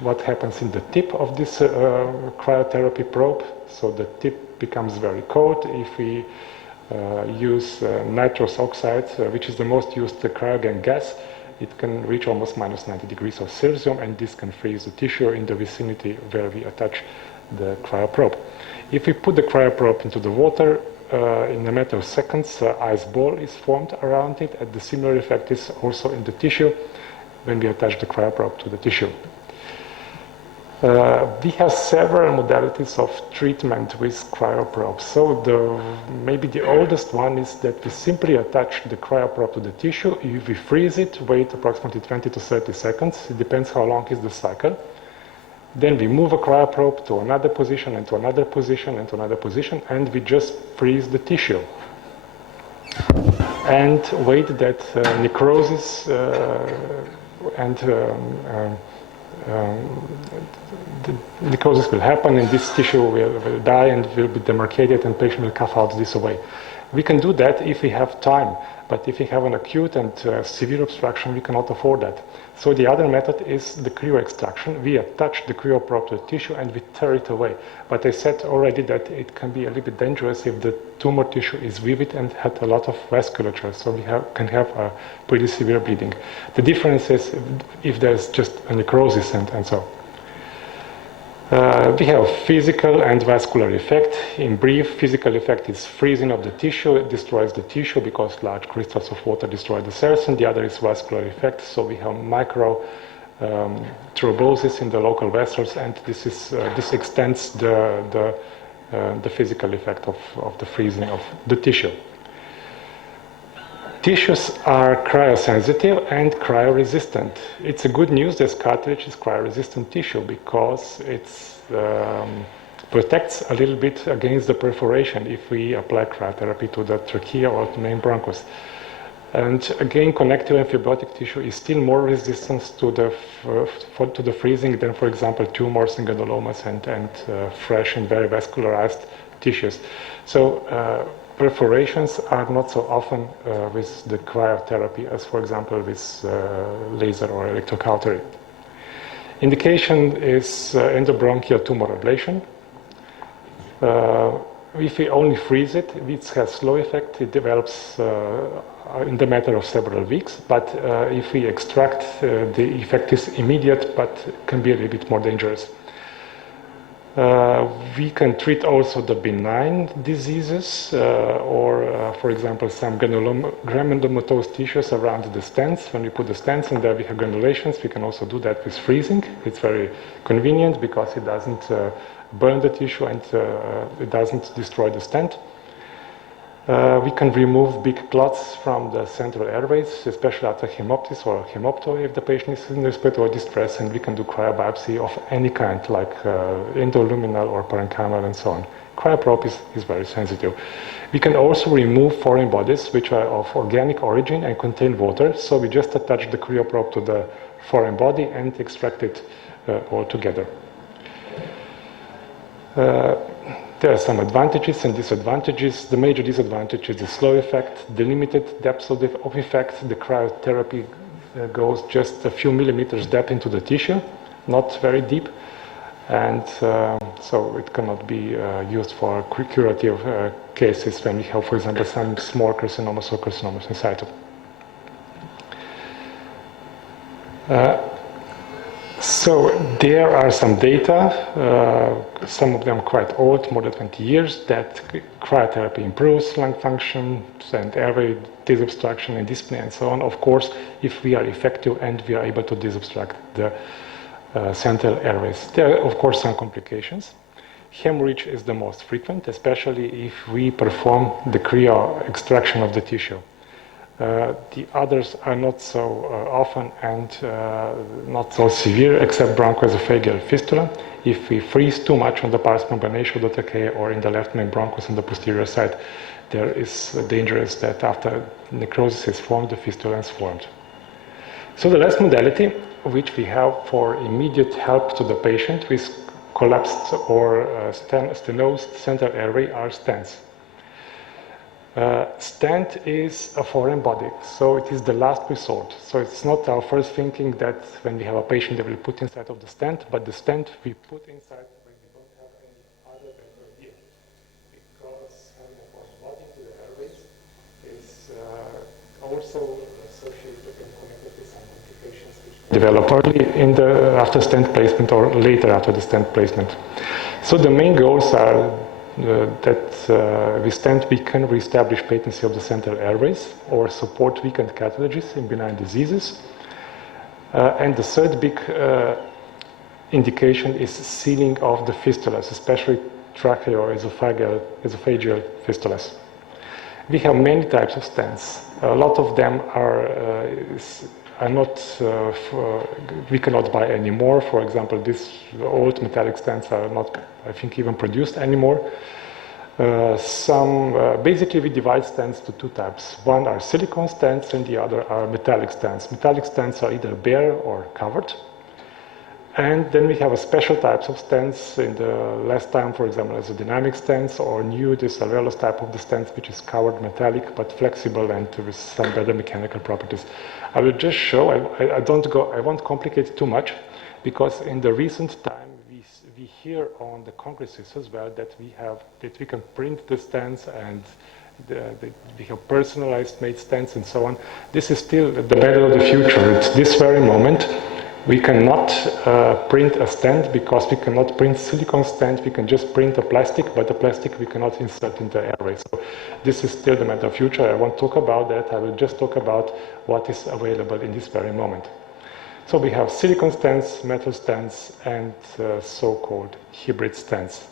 what happens in the tip of this cryotherapy probe. So the tip becomes very cold. If we use nitrous oxide, which is the most used cryogen gas, it can reach almost minus 90 degrees of Celsius, and this can freeze the tissue in the vicinity where we attach the cryoprobe. If we put the cryoprobe into the water, in a matter of seconds, ice ball is formed around it, and the similar effect is also in the tissue when we attach the cryoprobe to the tissue. We have several modalities of treatment with cryoprobes. So maybe the oldest one is that we simply attach the cryoprobe to the tissue. If we freeze it, wait approximately 20 to 30 seconds. It depends how long is the cycle. Then we move a cryoprobe to another position and to another position and to another position, and we just freeze the tissue. And wait that necrosis the necrosis will happen, and this tissue will die and will be demarcated, and patient will cough out this away. We can do that if we have time, but if we have an acute and severe obstruction, we cannot afford that. So the other method is the cryoextraction. We attach the cryoprobe to the tissue and we tear it away. But I said already that it can be a little bit dangerous if the tumor tissue is vivid and had a lot of vasculature, so we can have a pretty severe bleeding. The difference is if there's just a necrosis and so. We have physical and vascular effect. In brief, physical effect is freezing of the tissue. It destroys the tissue because large crystals of water destroy the cells, and the other is vascular effect. So we have micro thrombosis in the local vessels, and this extends the physical effect of the freezing of the tissue. Tissues are cryosensitive and cryoresistant. It's a good news that cartilage is cryoresistant tissue because it protects a little bit against the perforation if we apply cryotherapy to the trachea or the main bronchus. And again, connective and fibrotic tissue is still more resistant to the freezing than, for example, tumors and granulomas and fresh and very vascularized tissues. So perforations are not so often with the cryotherapy as, for example, with laser or electrocautery. Indication is endobronchial tumor ablation. If we only freeze it, it has slow effect. It develops in the matter of several weeks. But if we extract, the effect is immediate, but can be a little bit more dangerous. We can treat also the benign diseases or, for example, some granulomatous tissues around the stents. When we put the stents in there, we have granulations. We can also do that with freezing. It's very convenient because it doesn't burn the tissue and it doesn't destroy the stent. We can remove big clots from the central airways, especially after hemoptysis or hemopto if the patient is in respiratory distress, and we can do cryobiopsy of any kind, like endoluminal or parenchymal and so on. Cryoprobe is very sensitive. We can also remove foreign bodies which are of organic origin and contain water, so we just attach the cryoprobe to the foreign body and extract it all together. There are some advantages and disadvantages. The major disadvantage is the slow effect, the limited depth of effect. The cryotherapy goes just a few millimeters depth into the tissue, not very deep, and so it cannot be used for curative cases when we have, for example, some small carcinomas or carcinomas in situ. So there are some data, some of them quite old, more than 20 years, that cryotherapy improves lung function and airway disobstruction and dyspnea and so on. Of course, if we are effective and we are able to disobstruct the central airways. There are, of course, some complications. Hemorrhage is the most frequent, especially if we perform the cryo extraction of the tissue. The others are not so often and not so severe, except bronchoesophageal fistula. If we freeze too much on the pars membranacea of the trachea or in the left main bronchus on the posterior side, there is dangerous that after necrosis is formed, the fistula is formed. So the last modality, which we have for immediate help to the patient with collapsed or stenosed central airway, are stents. Stent is a foreign body, so it is the last resort. So it's not our first thinking that when we have a patient that we put inside of the stent, but the stent we put inside when we don't have any other better idea. Because having a foreign body to the airways is also associated and connected with some complications which develop early after stent placement or later after the stent placement. So the main goals are with stent we can reestablish patency of the central airways or support weakened cartilages in benign diseases. And the third big indication is sealing of the fistulas, especially tracheal or esophageal fistulas. We have many types of stents. A lot of them are not, we cannot buy anymore. For example, these old metallic stents are not, I think, even produced anymore. Basically we divide stents to two types. One are silicone stents and the other are metallic stents. Metallic stents are either bare or covered. And then we have a special types of stents in the last time, for example, as a dynamic stents, or new, this alveolus type of the stents, which is covered metallic but flexible and with some better mechanical properties. I will just show, I won't complicate it too much, because in the recent time we hear on the congresses as well that we can print the stents and we have personalized made stents and so on. This is still the battle of the future. It's this very moment. We cannot print a stent because we cannot print silicone stent. We can just print a plastic, but the plastic we cannot insert in the airway. So this is still the matter of future. I won't talk about that. I will just talk about what is available in this very moment. So we have silicone stents, metal stents, and so-called hybrid stents.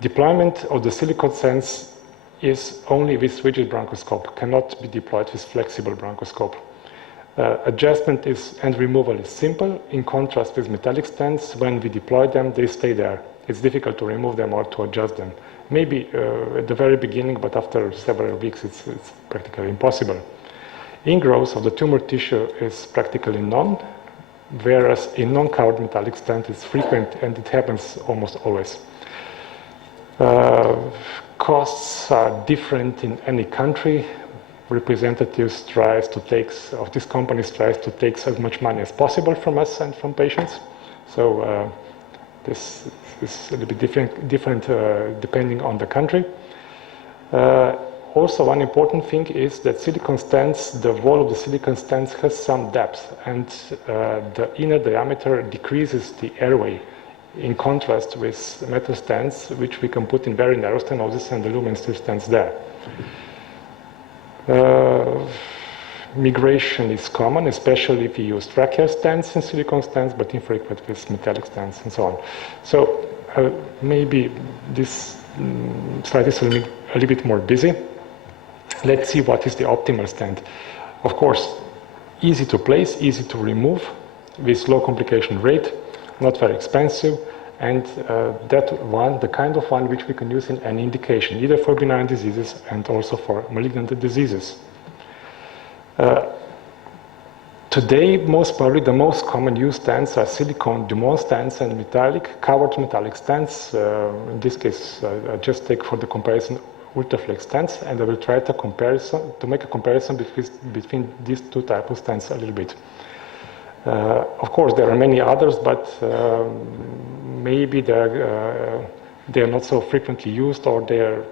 Deployment of the silicone stents is only with rigid bronchoscope, cannot be deployed with flexible bronchoscope. Adjustment and removal is simple. In contrast with metallic stents, when we deploy them, they stay there. It's difficult to remove them or to adjust them. Maybe at the very beginning, but after several weeks, it's practically impossible. Ingrowth of the tumor tissue is practically none, whereas in non-covered metallic stent it's frequent and it happens almost always. Costs are different in any country. Representatives of these companies tries to take as much money as possible from us and from patients. So this is a little bit different depending on the country. Also, one important thing is that silicone stents, the wall of the silicone stents has some depth, and the inner diameter decreases the airway, in contrast with metal stents, which we can put in very narrow stenosis and the lumen still stands there. Migration is common, especially if you use tracheal stents and silicone stents, but infrequent with metallic stents and so on. So maybe this slide is a little bit more busy. Let's see what is the optimal stent. Of course, easy to place, easy to remove, with low complication rate, not very expensive, and the kind of one which we can use in any indication, either for benign diseases and also for malignant diseases. Today, most probably the most common used stents are silicone Dumont stents and covered metallic stents. In this case, I just take for the comparison Ultraflex stents, and I will try to make a comparison between these two types of stents a little bit. Of course, there are many others, but maybe they're not so frequently used, or they're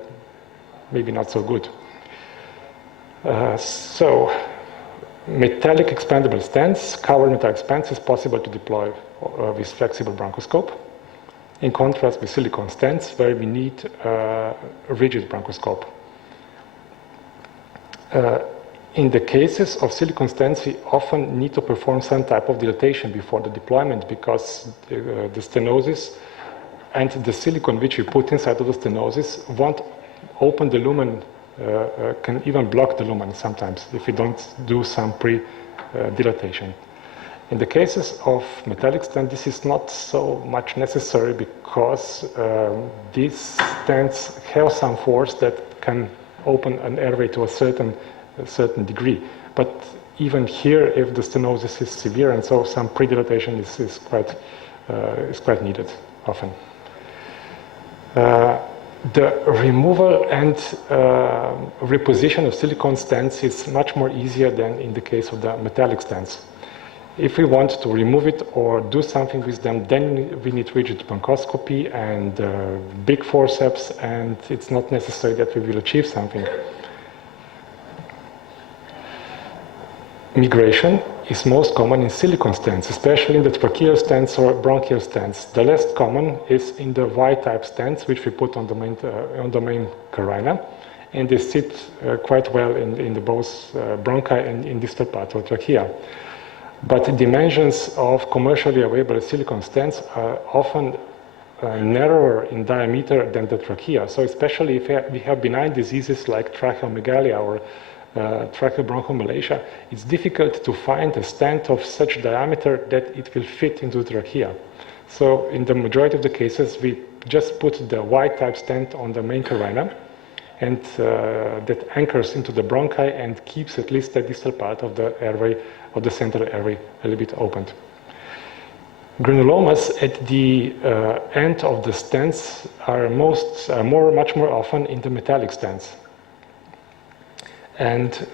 maybe not so good. So, metallic expandable stents, covered metallic stents is possible to deploy with flexible bronchoscope. In contrast with silicone stents, where we need a rigid bronchoscope. In the cases of silicone stents, we often need to perform some type of dilatation before the deployment, because the stenosis and the silicone which you put inside of the stenosis won't open the lumen, can even block the lumen sometimes if you don't do some pre-dilatation. In the cases of metallic stent, this is not so much necessary, because these stents have some force that can open an airway to a certain degree. But even here, if the stenosis is severe, and so some pre-dilatation is quite needed often. The removal and reposition of silicone stents is much more easier than in the case of the metallic stents. If we want to remove it or do something with them, then we need rigid bronchoscopy and big forceps, and it's not necessary that we will achieve something. migration is most common in silicone stents, especially in the tracheal stents or bronchial stents. The less common is in the Y-type stents, which we put on the main carina, and they sit quite well in the both bronchi and in distal part of trachea. But the dimensions of commercially available silicone stents are often narrower in diameter than the trachea. So especially if we have benign diseases like tracheomegalia or tracheal bronchomalacia, it's difficult to find a stent of such diameter that it will fit into the trachea. So in the majority of the cases, we just put the Y-type stent on the main carina, and that anchors into the bronchi and keeps at least the distal part of the airway, of the central airway, a little bit opened. Granulomas at the end of the stents are much more often in the metallic stents. And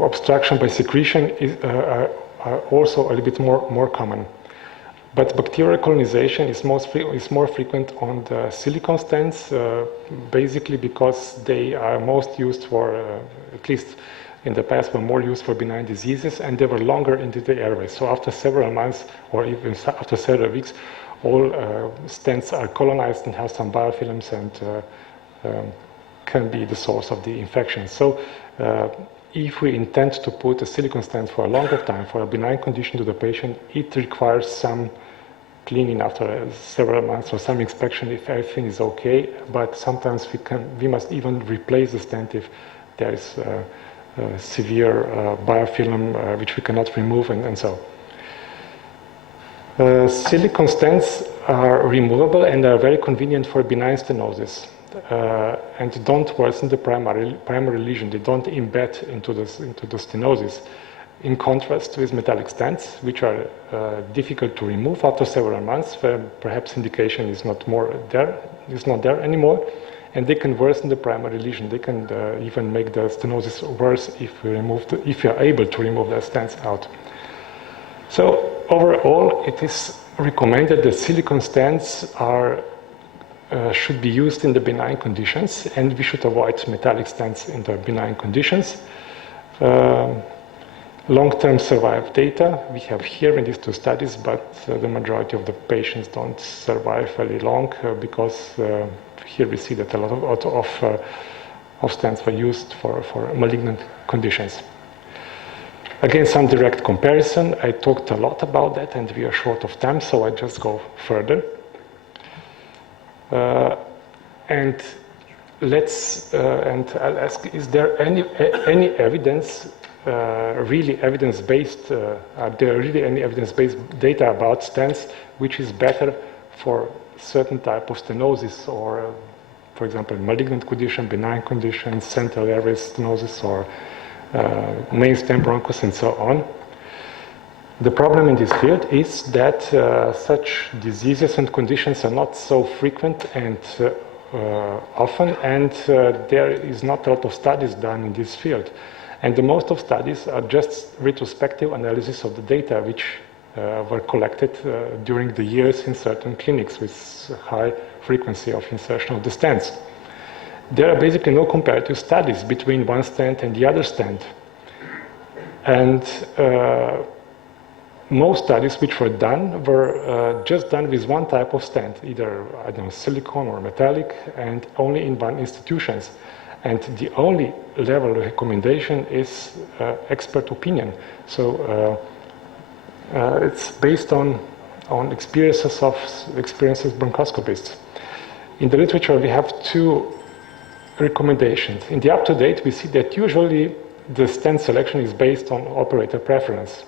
obstruction by secretion are also a little bit more common. But bacterial colonization is more frequent on the silicone stents, basically because they are most used for, at least in the past, were more used for benign diseases, and they were longer into the airway. So after several months, or even after several weeks, all stents are colonized and have some biofilms and can be the source of the infection. So if we intend to put a silicone stent for a longer time, for a benign condition to the patient, it requires some cleaning after several months or some inspection if everything is okay, but sometimes we must even replace the stent if there is severe biofilm which we cannot remove, and so. Silicone stents are removable and are very convenient for benign stenosis. And don't worsen the primary lesion. They don't embed into the stenosis. In contrast with metallic stents, which are difficult to remove after several months, where perhaps indication is not there anymore, and they can worsen the primary lesion. They can even make the stenosis worse if you are able to remove the stents out. So overall, it is recommended that silicone stents should be used in the benign conditions, and we should avoid metallic stents in the benign conditions. Long-term survival data we have here in these two studies, but the majority of the patients don't survive very long because here we see that a lot of stents were used for malignant conditions. Again, some direct comparison. I talked a lot about that, and we are short of time, so I just go further. And I'll ask: is there any evidence, really evidence-based? Are there really any evidence-based data about stents which is better for certain type of stenosis, or, for example, malignant condition, benign condition, central airway stenosis, or main stem bronchus, and so on? The problem in this field is that such diseases and conditions are not so frequent and often, and there is not a lot of studies done in this field. And the most of studies are just retrospective analysis of the data which were collected during the years in certain clinics with high frequency of insertion of the stents. There are basically no comparative studies between one stent and the other stent. And most studies which were done were just done with one type of stent, either, I don't know, silicone or metallic, and only in one institutions. And the only level of recommendation is expert opinion. So it's based on experiences bronchoscopists. In the literature, we have two recommendations. In the up-to-date, we see that usually the stent selection is based on operator preference,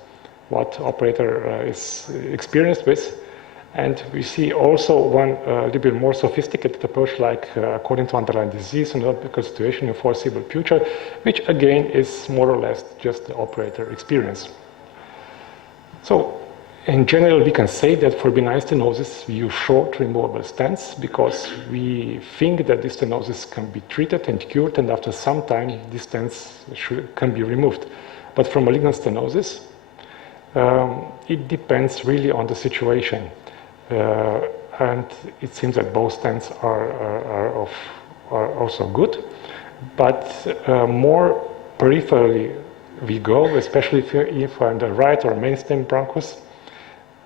what operator is experienced with. And we see also one little bit more sophisticated approach, like according to underlying disease and medical situation in foreseeable future, which again is more or less just the operator experience. So in general, we can say that for benign stenosis, we use short removable stents because we think that this stenosis can be treated and cured, and after some time, these stents can be removed. But for malignant stenosis, it depends really on the situation. And it seems that both stents are also good, but more peripherally we go, especially if we're on the right or mainstem bronchus,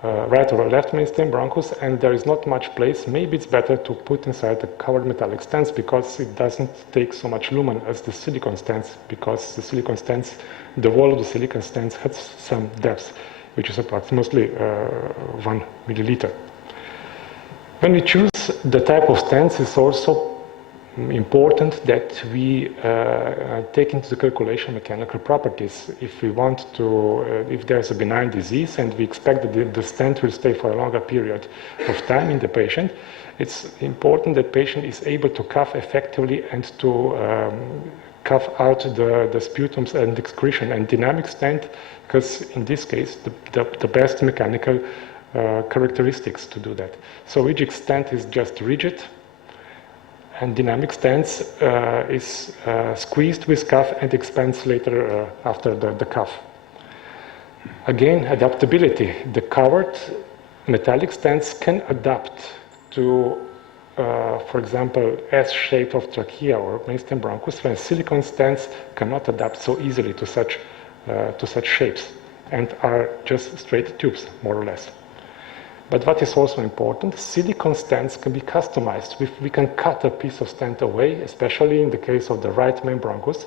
right or left mainstem bronchus, and there is not much place, maybe it's better to put inside the covered metallic stents because it doesn't take so much lumen as the silicone stents, because the silicone stents, the wall of the silicone stents has some depth, which is approximately 1 milliliter. When we choose the type of stents, it's also important that we take into the calculation mechanical properties. If we want to, if there's a benign disease and we expect that the stent will stay for a longer period of time in the patient, it's important that patient is able to cough effectively and to cough out the sputums and excretion. And dynamic stent, because in this case, the best mechanical characteristics to do that. So rigid stent is just rigid, and dynamic stents is squeezed with cuff and expands later after the cuff. Again, adaptability. The covered metallic stents can adapt to, for example, S-shape of trachea or mainstem bronchus, when silicone stents cannot adapt so easily to such shapes and are just straight tubes, more or less. But what is also important, silicone stents can be customized. We can cut a piece of stent away, especially in the case of the right main bronchus,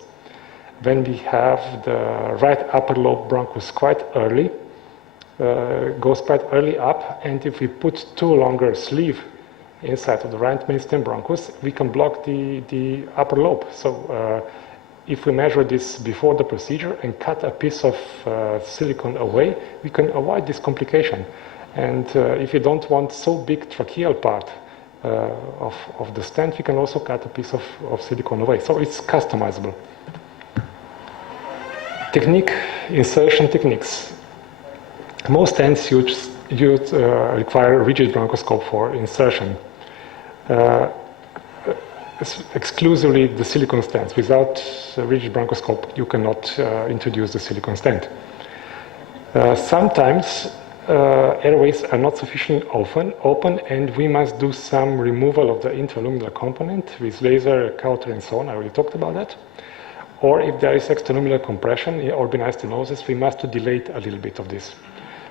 when we have the right upper lobe bronchus quite early, goes quite early up, and if we put too longer sleeve inside of the right mainstem bronchus, we can block the upper lobe. So if we measure this before the procedure and cut a piece of silicone away, we can avoid this complication. And if you don't want so big tracheal part of the stent, we can also cut a piece of silicone away. So it's customizable. Technique, insertion techniques. Most stents require rigid bronchoscope for insertion. Exclusively the silicone stents. Without a rigid bronchoscope, you cannot introduce the silicone stent. Sometimes airways are not sufficiently open, and we must do some removal of the intraluminal component with laser, cautery, and so on. I already talked about that. Or if there is extraluminal compression or benign stenosis, we must dilate a little bit of this.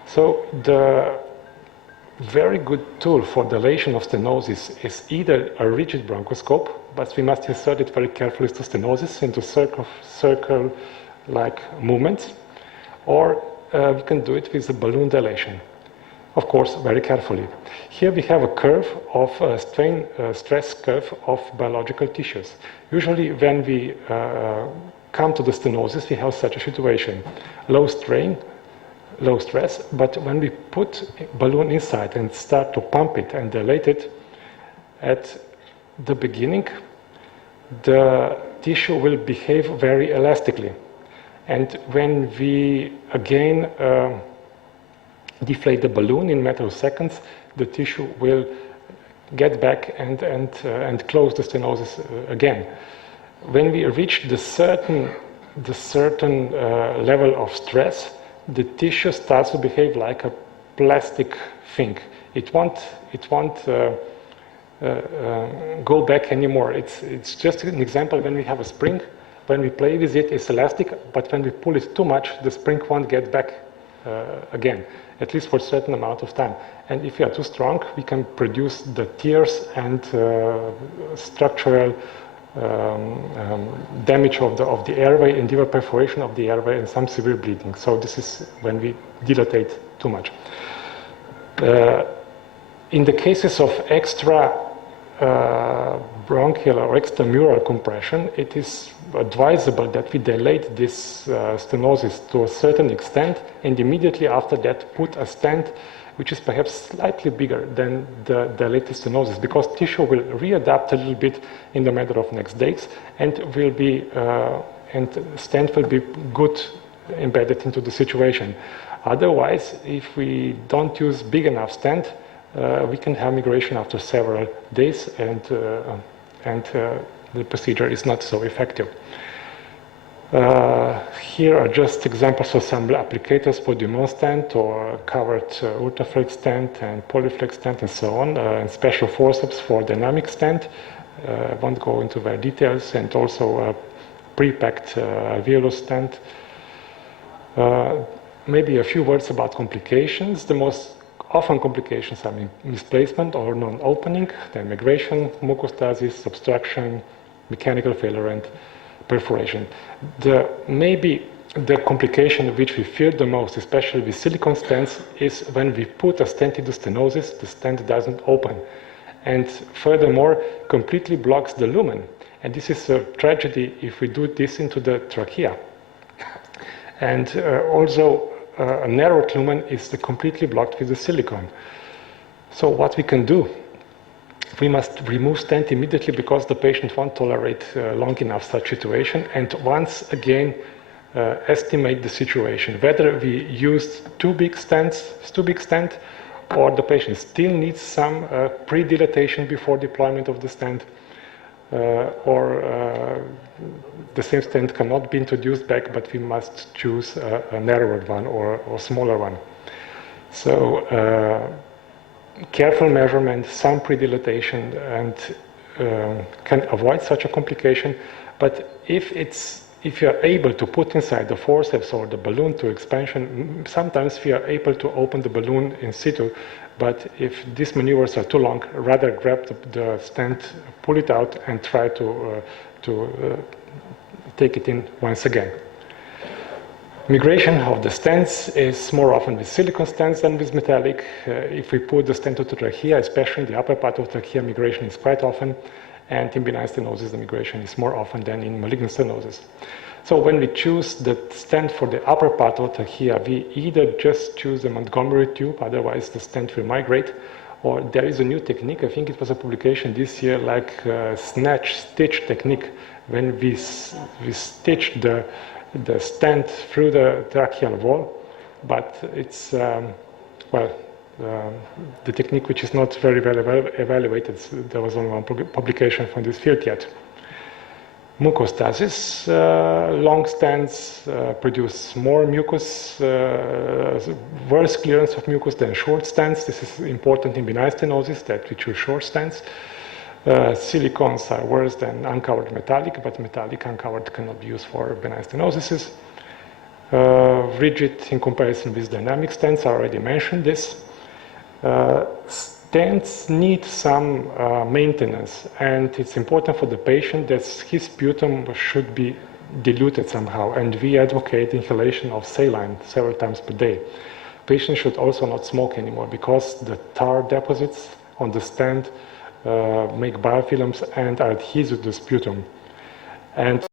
So the very good tool for dilation of stenosis is either a rigid bronchoscope, but we must insert it very carefully to stenosis into circle-like movements, or we can do it with a balloon dilation, of course, very carefully. Here we have a curve of stress curve of biological tissues. Usually when we come to the stenosis, we have such a situation. Low strain, low stress, but when we put balloon inside and start to pump it and dilate it, at the beginning, the tissue will behave very elastically. And when we again deflate the balloon in a matter of seconds, the tissue will get back and close the stenosis again. When we reach the certain level of stress, the tissue starts to behave like a plastic thing. It won't go back anymore. It's just an example. When we have a spring, when we play with it, it's elastic, but when we pull it too much, the spring won't get back again, at least for a certain amount of time. And if we are too strong, we can produce the tears and structural damage of the airway and deeper perforation of the airway and some severe bleeding. So this is when we dilatate too much. In the cases of extra bronchial or extramural compression, it is advisable that we dilate this stenosis to a certain extent, and immediately after that put a stent which is perhaps slightly bigger than the dilated stenosis, because tissue will readapt a little bit in the matter of next days, and will be and stent will be good embedded into the situation. Otherwise, if we don't use big enough stent, we can have migration after several days, and the procedure is not so effective. Here are just examples of some applicators for Dumont stent or covered ultraflex stent and polyflex stent and so on, and special forceps for dynamic stent. I won't go into their details, and also pre-packed alveolus stent. Maybe a few words about complications. The most often complications are misplacement or non-opening, then migration, mucostasis, obstruction, mechanical failure, and perforation. Maybe the complication which we fear the most, especially with silicone stents, is when we put a stent into stenosis, the stent doesn't open. And furthermore, completely blocks the lumen. And this is a tragedy if we do this into the trachea. And also, a narrowed lumen is completely blocked with the silicone. So what we can do? We must remove stent immediately because the patient won't tolerate long enough such situation. And once again, estimate the situation, whether we use too big stent, or the patient still needs some pre-dilatation before deployment of the stent, or the same stent cannot be introduced back, but we must choose a narrower one or smaller one. So careful measurement, some pre-dilatation, and can avoid such a complication. But if you are able to put inside the forceps or the balloon to expansion, sometimes we are able to open the balloon in situ, but if these maneuvers are too long, rather grab the stent, pull it out, and try to take it in once again. Migration of the stents is more often with silicone stents than with metallic. If we put the stent to the trachea, especially in the upper part of the trachea, migration is quite often. And in benign stenosis, the migration is more often than in malignant stenosis. So when we choose the stent for the upper part of the trachea, we either just choose the Montgomery tube, otherwise the stent will migrate, or there is a new technique, I think it was a publication this year, like snatch stitch technique, when we stitch the stent through the tracheal wall, but it's, the technique which is not very well evaluated. There was only one publication from this field yet. Mucostasis. Long stents produce more mucus, worse clearance of mucus than short stents. This is important in benign stenosis, that we choose short stents. Silicones are worse than uncovered metallic, but metallic uncovered cannot be used for benign stenosis. Rigid in comparison with dynamic stents, I already mentioned this. Stents need some maintenance, and it's important for the patient that his sputum should be diluted somehow, and we advocate inhalation of saline several times per day. Patients should also not smoke anymore because the tar deposits on the stent make biofilms and are adhesive to the sputum. And